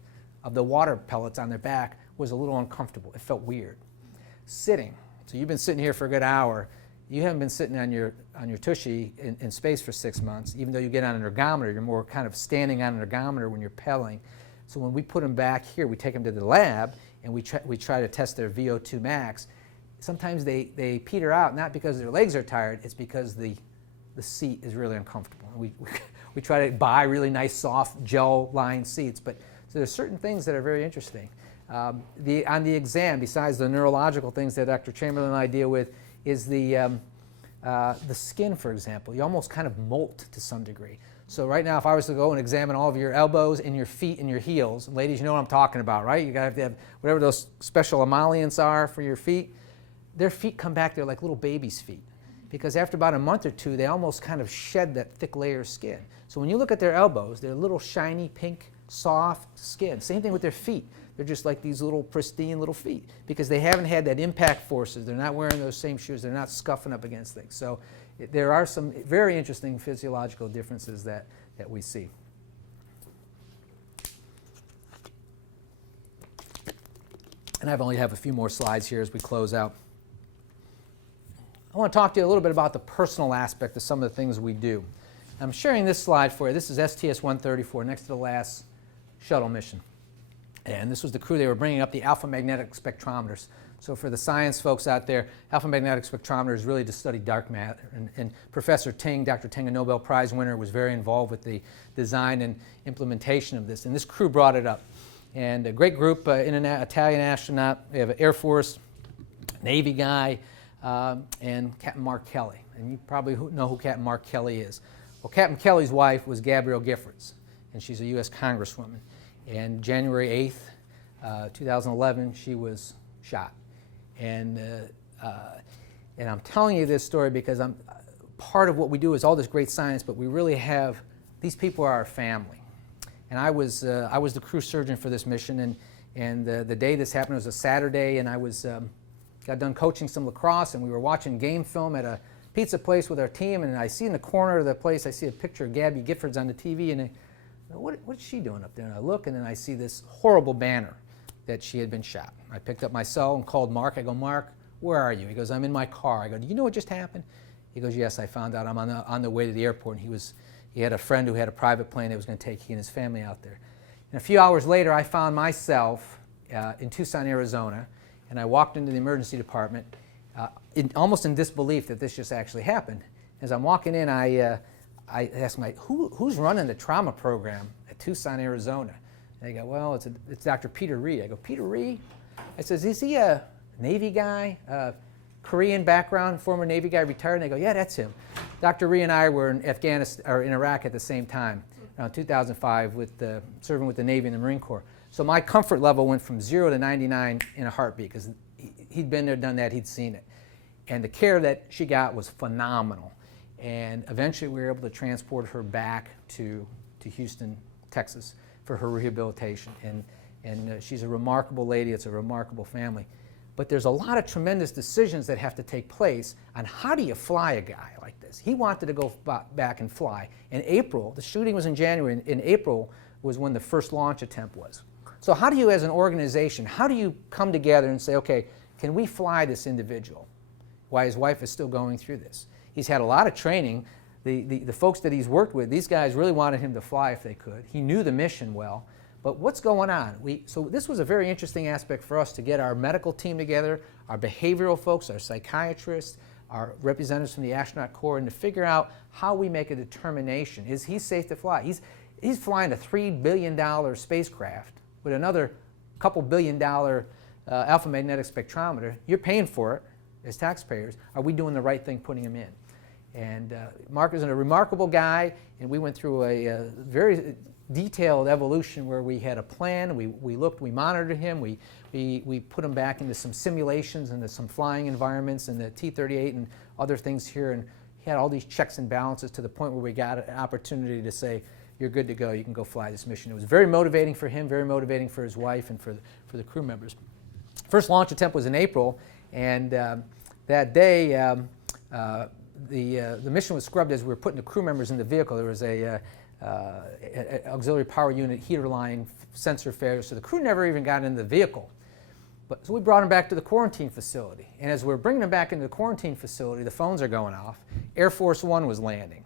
of the water pellets on their back was a little uncomfortable. It felt weird. Sitting. So you've been sitting here for a good hour. You haven't been sitting on your tushy in space for 6 months. Even though you get on an ergometer, you're more kind of standing on an ergometer when you're pedaling. So when we put them back here, we take them to the lab and we try to test their VO2 max. Sometimes they peter out, not because their legs are tired, it's because the seat is really uncomfortable. We try to buy really nice, soft, gel-lined seats, but so there's certain things that are very interesting. On the exam, besides the neurological things that Dr. Chamberlain and I deal with, is the skin, for example. You almost kind of molt to some degree. So right now, if I was to go and examine all of your elbows and your feet and your heels, ladies, you know what I'm talking about, right? You got to have whatever those special emollients are for your feet. Their feet come back, they're like little baby's feet. Because after about a month or two, they almost kind of shed that thick layer of skin. So when you look at their elbows, they're little shiny, pink, soft skin. Same thing with their feet. They're just like these little pristine little feet because they haven't had that impact forces. They're not wearing those same shoes. They're not scuffing up against things. So there are some very interesting physiological differences that we see. And I only have a few more slides here as we close out. I want to talk to you a little bit about the personal aspect of some of the things we do. I'm sharing this slide for you. This is STS-134, next to the last shuttle mission. And this was the crew. They were bringing up the alpha magnetic spectrometers. So for the science folks out there, alpha magnetic spectrometer is really to study dark matter. And Professor Ting, Dr. Ting, a Nobel Prize winner, was very involved with the design and implementation of this. And this crew brought it up. And a great group, Italian astronaut. We have an Air Force, Navy guy, and Captain Mark Kelly. And you probably know who Captain Mark Kelly is. Well, Captain Kelly's wife was Gabrielle Giffords, and she's a U.S. Congresswoman. And January 8th, 2011, she was shot. And I'm telling you this story because part of what we do is all this great science, but we really have, these people are our family. And I was the crew surgeon for this mission, and the day this happened was a Saturday, and I got done coaching some lacrosse, and we were watching game film at a pizza place with our team, and I see in the corner of the place, I see a picture of Gabby Giffords on the TV, and what's she doing up there? And I look, and then I see this horrible banner that she had been shot. I picked up my cell and called Mark. I go, Mark, where are you? He goes, I'm in my car. I go, do you know what just happened? He goes, yes, I found out. I'm on the way to the airport, and he had a friend who had a private plane that was going to take he and his family out there. And a few hours later, I found myself in Tucson, Arizona, and I walked into the emergency department almost in disbelief that this just actually happened. As I'm walking in, I asked who's running the trauma program at Tucson, Arizona? And they go, well, it's Dr. Peter Ree. I go, Peter Ree? I says, is he a Navy guy, Korean background, former Navy guy, retired? And they go, yeah, that's him. Dr. Ree and I were in Afghanistan or in Iraq at the same time, around 2005, serving with the Navy and the Marine Corps. So my comfort level went from 0 to 99 in a heartbeat because he'd been there, done that, he'd seen it. And the care that she got was phenomenal. And eventually we were able to transport her back to Houston, Texas for her rehabilitation. And she's a remarkable lady. It's a remarkable family. But there's a lot of tremendous decisions that have to take place on how do you fly a guy like this. He wanted to go back and fly. In April, the shooting was in January. In April was when the first launch attempt was. So how do you, as an organization, how do you come together and say, okay, can we fly this individual while his wife is still going through this? He's had a lot of training. The folks that he's worked with, these guys really wanted him to fly if they could. He knew the mission well. But what's going on? So this was a very interesting aspect for us to get our medical team together, our behavioral folks, our psychiatrists, our representatives from the astronaut corps, and to figure out how we make a determination. Is he safe to fly? He's flying a $3 billion spacecraft with another couple $1 billion alpha magnetic spectrometer. You're paying for it as taxpayers. Are we doing the right thing putting him in? And Mark is a remarkable guy, and we went through a very detailed evolution where we had a plan. We looked, we monitored him, we put him back into some simulations, into some flying environments, and the T-38 and other things here, and he had all these checks and balances to the point where we got an opportunity to say, you're good to go, you can go fly this mission. It was very motivating for him, very motivating for his wife and for the crew members. First launch attempt was in April, and that day the mission was scrubbed as we were putting the crew members in the vehicle. There was a auxiliary power unit heater line sensor failure, so the crew never even got in the vehicle. So we brought them back to the quarantine facility, and as we're bringing them back into the quarantine facility, the phones are going off. Air Force One was landing.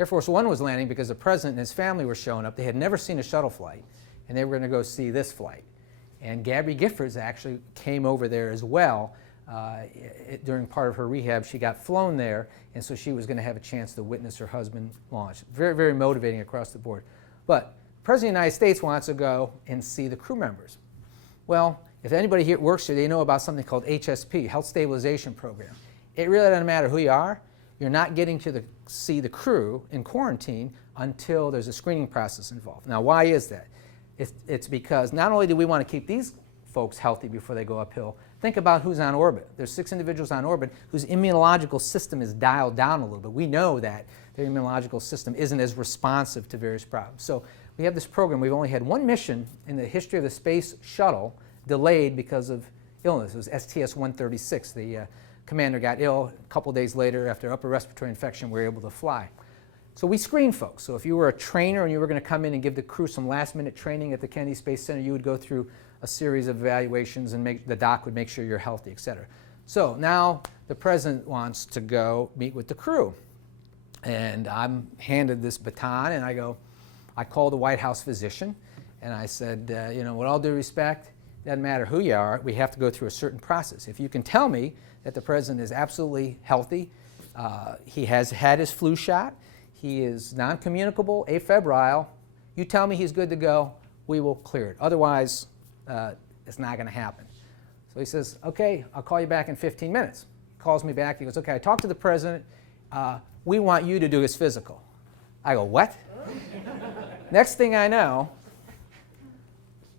Air Force One was landing because the president and his family were showing up. They had never seen a shuttle flight, and they were going to go see this flight. And Gabby Giffords actually came over there as well. During part of her rehab, she got flown there, and so she was going to have a chance to witness her husband launch. Very, very motivating across the board. But the President of the United States wants to go and see the crew members. Well, if anybody here works here, they know about something called HSP, Health Stabilization Program. It really doesn't matter who you are. You're not getting to see the crew in quarantine until there's a screening process involved. Now, why is that? It's because not only do we want to keep these folks healthy before they go uphill, think about who's on orbit. There's 6 individuals on orbit whose immunological system is dialed down a little bit. We know that their immunological system isn't as responsive to various problems. So we have this program. We've only had one mission in the history of the space shuttle delayed because of illness. It was STS-136. The commander got ill. A couple days later, after upper respiratory infection, we were able to fly. So we screen folks. So if you were a trainer and you were going to come in and give the crew some last-minute training at the Kennedy Space Center, you would go through a series of evaluations, and the doc would make sure you're healthy, et cetera. So now the president wants to go meet with the crew. And I'm handed this baton, and I called the White House physician, and I said, with all due respect, doesn't matter who you are, we have to go through a certain process. If you can tell me that the president is absolutely healthy, he has had his flu shot, he is non-communicable, afebrile, you tell me he's good to go, we will clear it. Otherwise, it's not going to happen. So he says, okay, I'll call you back in 15 minutes. He calls me back, he goes, okay, I talked to the president, we want you to do his physical. I go, what? Next thing I know,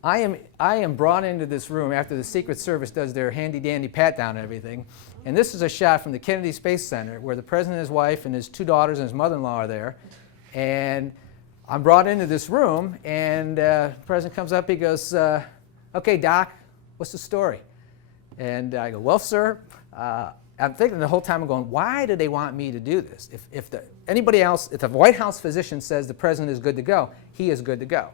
I am brought into this room after the Secret Service does their handy-dandy pat-down and everything, and this is a shot from the Kennedy Space Center where the president and his wife and his 2 daughters and his mother-in-law are there, and I'm brought into this room, and the president comes up, he goes, okay, Doc, what's the story? And I go, well, sir, I'm thinking the whole time, I'm going, why do they want me to do this? If the White House physician says the president is good to go, he is good to go.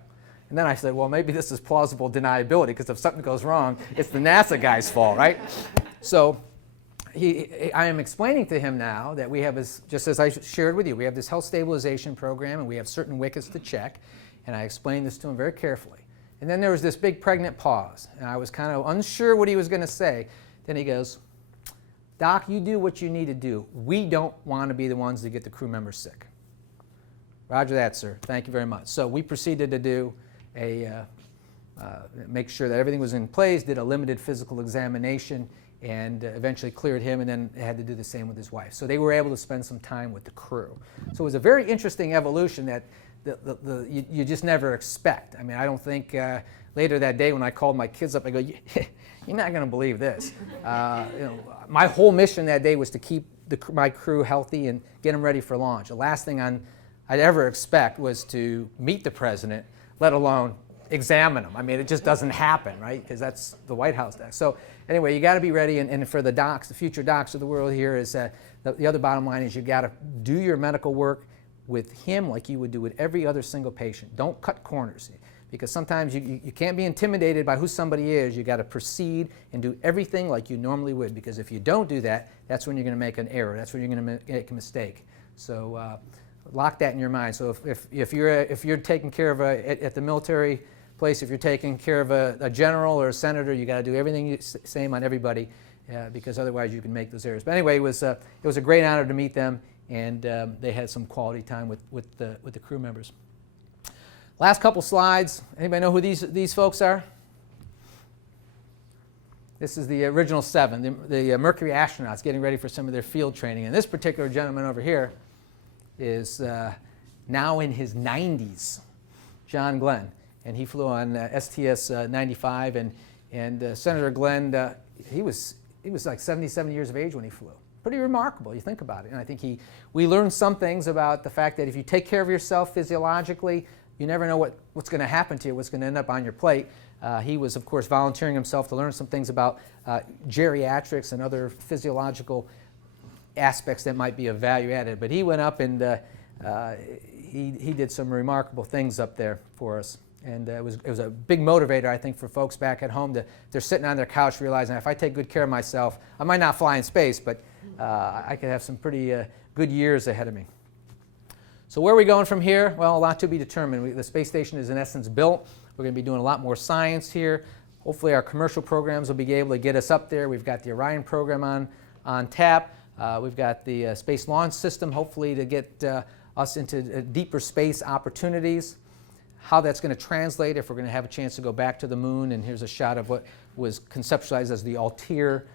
And then I said, well, maybe this is plausible deniability, because if something goes wrong, it's the NASA guy's fault, right? So I am explaining to him now that we have this, just as I shared with you, we have this health stabilization program, and we have certain wickets to check, and I explained this to him very carefully. And then there was this big pregnant pause, and I was kind of unsure what he was going to say. Then he goes, Doc, you do what you need to do. We don't want to be the ones to get the crew members sick. Roger that, sir. Thank you very much. So we proceeded to do make sure that everything was in place, did a limited physical examination, and eventually cleared him, and then had to do the same with his wife. So they were able to spend some time with the crew. So it was a very interesting evolution that you just never expect. I mean, I don't think later that day when I called my kids up, I go, you're not going to believe this. My whole mission that day was to keep my crew healthy and get them ready for launch. The last thing I'd ever expect was to meet the president, let alone examine him. I mean, it just doesn't happen, right? Because that's the White House does. So anyway, you got to be ready. And for the docs, the future docs of the world here, is the other bottom line is you got to do your medical work with him like you would do with every other single patient. Don't cut corners, because sometimes you can't be intimidated by who somebody is. You got to proceed and do everything like you normally would, because if you don't do that, that's when you're going to make an error. That's when you're going to make a mistake. So lock that in your mind. So if you're taking care of at the military place, if you're taking care of a general or a senator, you got to do everything same on everybody, because otherwise you can make those errors. But anyway, it was a great honor to meet them, and they had some quality time with the crew members. Last couple slides. Anybody know who these folks are? This is the original 7, the Mercury astronauts getting ready for some of their field training. And this particular gentleman over here is now in his 90s, John Glenn. And he flew on STS-95, and Senator Glenn, he was like 77 years of age when he flew. Pretty remarkable, you think about it. And I think we learned some things about the fact that if you take care of yourself physiologically, you never know what's going to happen to you, what's going to end up on your plate. He was, of course, volunteering himself to learn some things about geriatrics and other physiological aspects that might be of value added. But he went up and he did some remarkable things up there for us. And it was a big motivator, I think, for folks back at home. They're sitting on their couch realizing if I take good care of myself, I might not fly in space, but I could have some pretty good years ahead of me. So where are we going from here? Well, a lot to be determined. The space station is in essence built. We're going to be doing a lot more science here. Hopefully our commercial programs will be able to get us up there. We've got the Orion program on tap. We've got the Space Launch System, hopefully to get us into deeper space opportunities. How that's going to translate if we're going to have a chance to go back to the moon. And here's a shot of what was conceptualized as the Altair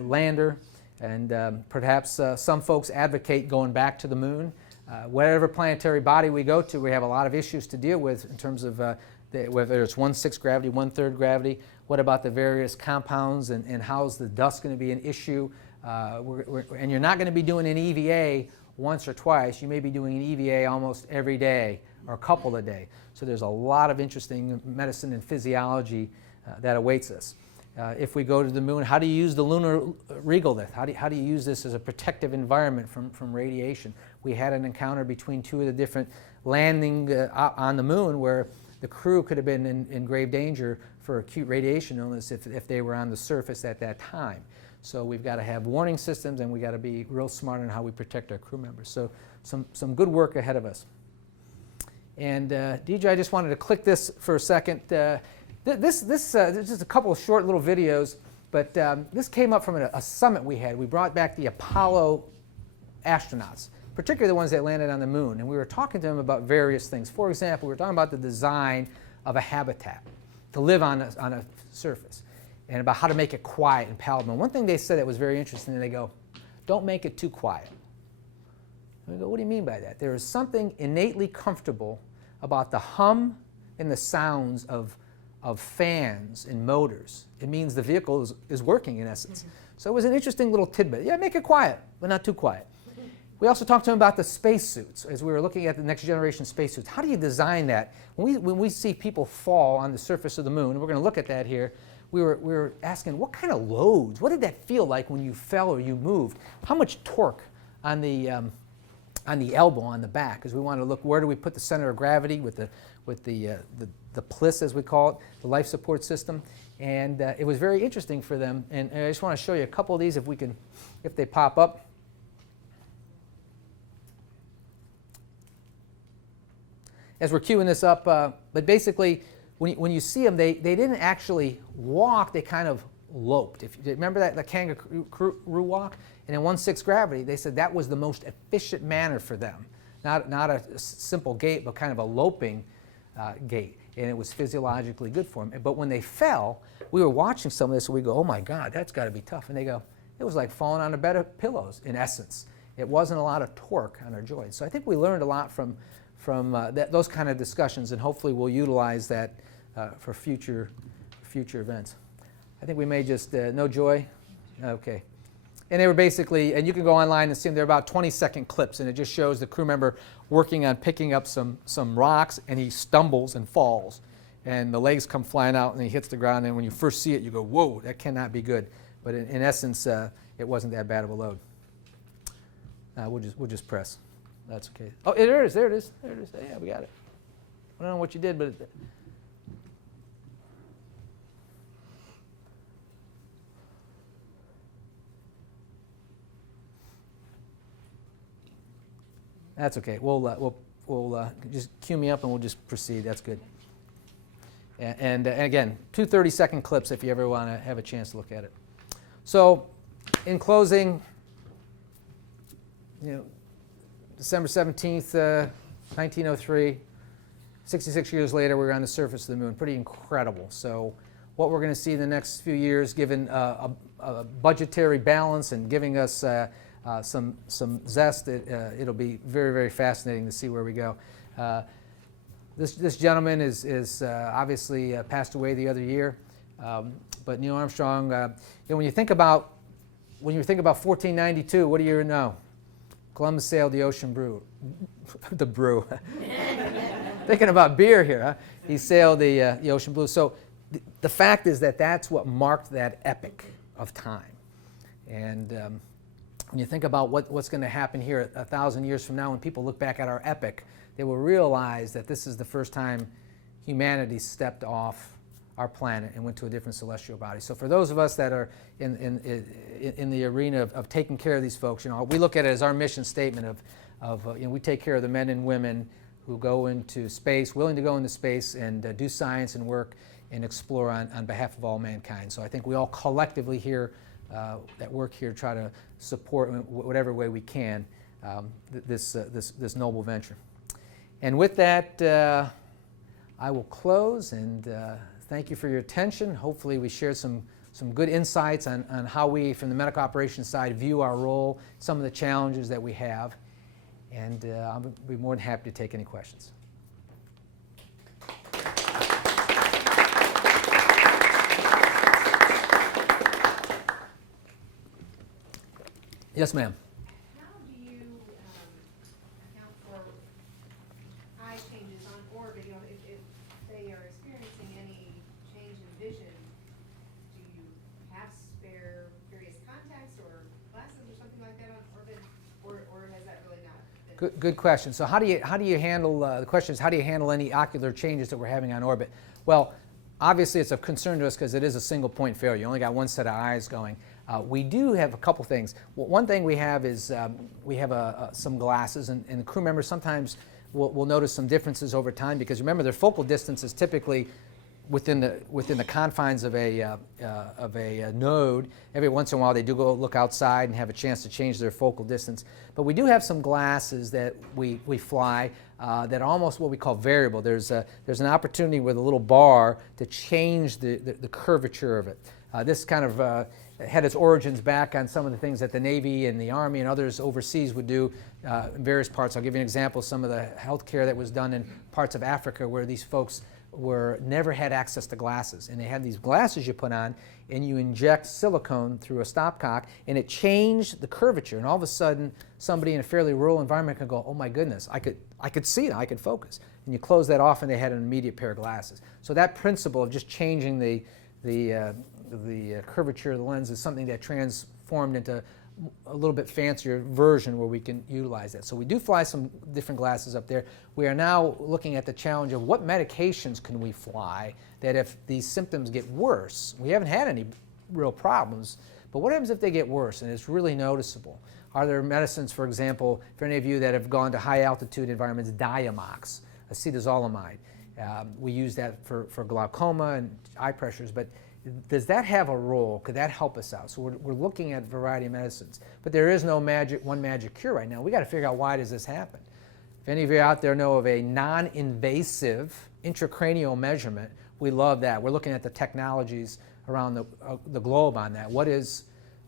lander. And perhaps some folks advocate going back to the moon. Whatever planetary body we go to, we have a lot of issues to deal with in terms of whether it's 1/6 gravity, 1/3 gravity. What about the various compounds, and how's the dust going to be an issue? And you're not going to be doing an EVA once or twice. You may be doing an EVA almost every day or a couple a day. So there's a lot of interesting medicine and physiology that awaits us. If we go to the moon, how do you use the lunar regolith? How do you use this as a protective environment from radiation? We had an encounter between 2 of the different landing on the moon where the crew could have been in grave danger for acute radiation illness if they were on the surface at that time. So we've got to have warning systems, and we've got to be real smart on how we protect our crew members. So some good work ahead of us. And DJ, I just wanted to click this for a second. This is just a couple of short little videos, but this came up from a summit we had. We brought back the Apollo astronauts, particularly the ones that landed on the moon, and we were talking to them about various things. For example, we were talking about the design of a habitat to live on a surface, and about how to make it quiet and palatable. And one thing they said that was very interesting, they go, don't make it too quiet. And we go, what do you mean by that? There is something innately comfortable about the hum and the sounds of fans and motors. It means the vehicle is working, in essence. Mm-hmm. So it was an interesting little tidbit. Yeah, make it quiet, but not too quiet. We also talked to them about the spacesuits as we were looking at the next generation spacesuits. How do you design that? When we see people fall on the surface of the moon, and we're going to look at that here, we were asking, what kind of loads? What did that feel like when you fell or you moved? How much torque on the elbow, on the back? Because we wanted to look, where do we put the center of gravity with the PLIS, as we call it, the life support system. And it was very interesting for them. And I just want to show you a couple of these if they pop up. As we're queuing this up, but basically, when you see them, they didn't actually walk, they kind of loped. If you remember that the kangaroo walk? And in 1/6 gravity, they said that was the most efficient manner for them. Not a simple gait, but kind of a loping gait. And it was physiologically good for them. But when they fell, we were watching some of this, and we go, oh my God, that's got to be tough. And they go, it was like falling on a bed of pillows, in essence. It wasn't a lot of torque on our joints. So I think we learned a lot from those kind of discussions, and hopefully we'll utilize that for future events. I think we may just, no joy? Okay. And they were basically, and you can go online and see them, they're about 20-second clips, and it just shows the crew member working on picking up some rocks, and he stumbles and falls. And the legs come flying out, and he hits the ground, and when you first see it, you go, whoa, that cannot be good. But in essence, it wasn't that bad of a load. We'll just press. That's okay. Oh, there it is. Yeah, we got it. I don't know what you did, but that's okay. We'll just cue me up and we'll just proceed. That's good. And again, 2 30-second clips if you ever want to have a chance to look at it. So, in closing, December 17th, 1903, 66 years later, we're on the surface of the moon. Pretty incredible. So what we're going to see in the next few years, given a budgetary balance and giving us some zest, it'll be very, very fascinating to see where we go. This gentleman is obviously passed away the other year, but Neil Armstrong, when you think about 1492, what do you know? Columbus sailed the ocean the brew. Thinking about beer here, huh? He sailed the ocean blue. So the fact is that that's what marked that epoch of time. And when you think about what's going to happen here 1,000 years from now, when people look back at our epoch, they will realize that this is the first time humanity stepped off our planet and went to a different celestial body. So for those of us that are in the arena of taking care of these folks, we look at it as our mission statement of we take care of the men and women who go into space, willing to go into space and do science and work and explore on behalf of all mankind. So I think we all collectively here that work here try to support in whatever way we can this noble venture. And with that, I will close and thank you for your attention. Hopefully we shared some good insights on how we, from the medical operations side, view our role, some of the challenges that we have. And I'll be more than happy to take any questions. Yes, ma'am. How do you account for eye changes on orbit? If they are experiencing any change in vision, do you have spare various contacts or glasses or something like that on orbit, or has that really not been? Good question. So how do you handle, the question is, how do you handle any ocular changes that we're having on orbit? Well, obviously it's of concern to us because it is a single point failure. You only got one set of eyes going. We do have a couple things. Well, one thing we have is we have some glasses, and the crew members sometimes will notice some differences over time because remember their focal distance is typically within the confines of a node. Every once in a while they do go look outside and have a chance to change their focal distance. But we do have some glasses that we fly that are almost what we call variable. There's an opportunity with a little bar to change the curvature of it. This kind of had its origins back on some of the things that the Navy and the Army and others overseas would do in various parts. I'll give you an example. Some of the healthcare that was done in parts of Africa where these folks never had access to glasses, and they had these glasses you put on and you inject silicone through a stopcock and it changed the curvature, and all of a sudden somebody in a fairly rural environment could go, oh my goodness, I could see it, I could focus, and you close that off and they had an immediate pair of glasses. So that principle of just changing the curvature of the lens is something that transformed into a little bit fancier version where we can utilize that. So we do fly some different glasses up there. We are now looking at the challenge of what medications can we fly that if these symptoms get worse, we haven't had any real problems, but what happens if they get worse and it's really noticeable? Are there medicines, for example, for any of you that have gone to high altitude environments, Diamox, acetazolamide. We use that for glaucoma and eye pressures, but does that have a role? Could that help us out? So we're looking at a variety of medicines. But there is no one magic cure right now. We've got to figure out why does this happen. If any of you out there know of a non-invasive intracranial measurement, we love that. We're looking at the technologies around the globe on that.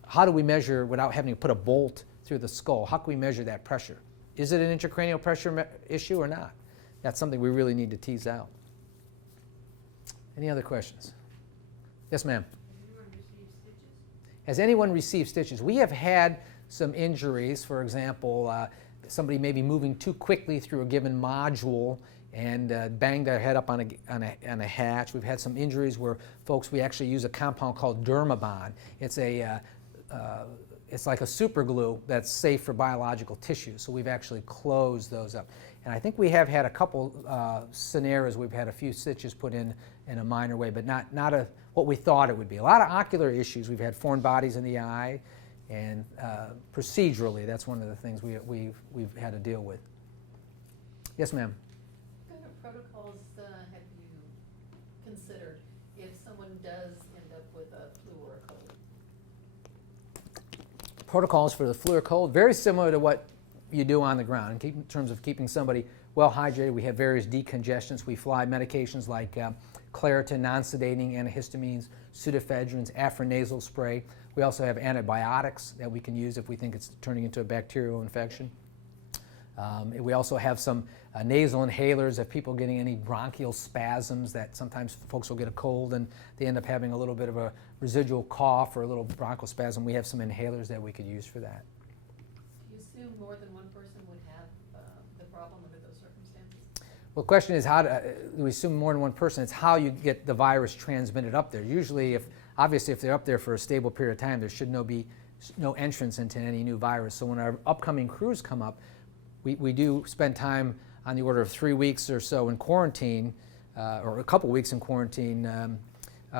How do we measure without having to put a bolt through the skull? How can we measure that pressure? Is it an intracranial pressure issue or not? That's something we really need to tease out. Any other questions? Yes, ma'am. Has anyone received stitches? We have had some injuries. For example, somebody may be moving too quickly through a given module and banged their head up on a hatch. We've had some injuries where we actually use a compound called Dermabond. It's like a super glue that's safe for biological tissue. So we've actually closed those up. And I think we have had a couple scenarios. We've had a few stitches put in a minor way, but not what we thought it would be. A lot of ocular issues. We've had foreign bodies in the eye, and procedurally, that's one of the things we've had to deal with. Yes, ma'am. What kind of protocols have you considered if someone does end up with a flu or a cold? Protocols for the flu or cold, very similar to what you do on the ground in terms of keeping somebody well hydrated. We have various decongestants. We fly medications like Claritin, non-sedating antihistamines, pseudoephedrines, afronasal spray. We also have antibiotics that we can use if we think it's turning into a bacterial infection. We also have some nasal inhalers if people are getting any bronchial spasms, that sometimes folks will get a cold and they end up having a little bit of a residual cough or a little bronchial spasm. We have some inhalers that we could use for that. Do you assume more than one person would have the problem under those circumstances? Well, the question is, how do we assume more than one person? It's how you get the virus transmitted up there. Usually, obviously, if they're up there for a stable period of time, there should be no entrance into any new virus. So when our upcoming crews come up, we do spend time on the order of 3 weeks or so in quarantine, or a couple weeks in quarantine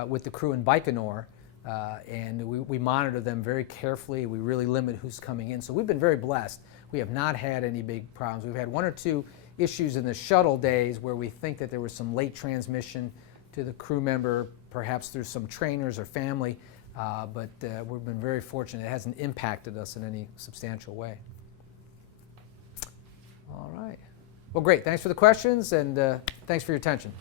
with the crew in Baikonur, and we monitor them very carefully. We really limit who's coming in. So we've been very blessed. We have not had any big problems. We've had 1 or 2 issues in the shuttle days where we think that there was some late transmission to the crew member, perhaps through some trainers or family, but we've been very fortunate. It hasn't impacted us in any substantial way. All right. Well, great. Thanks for the questions, and thanks for your attention.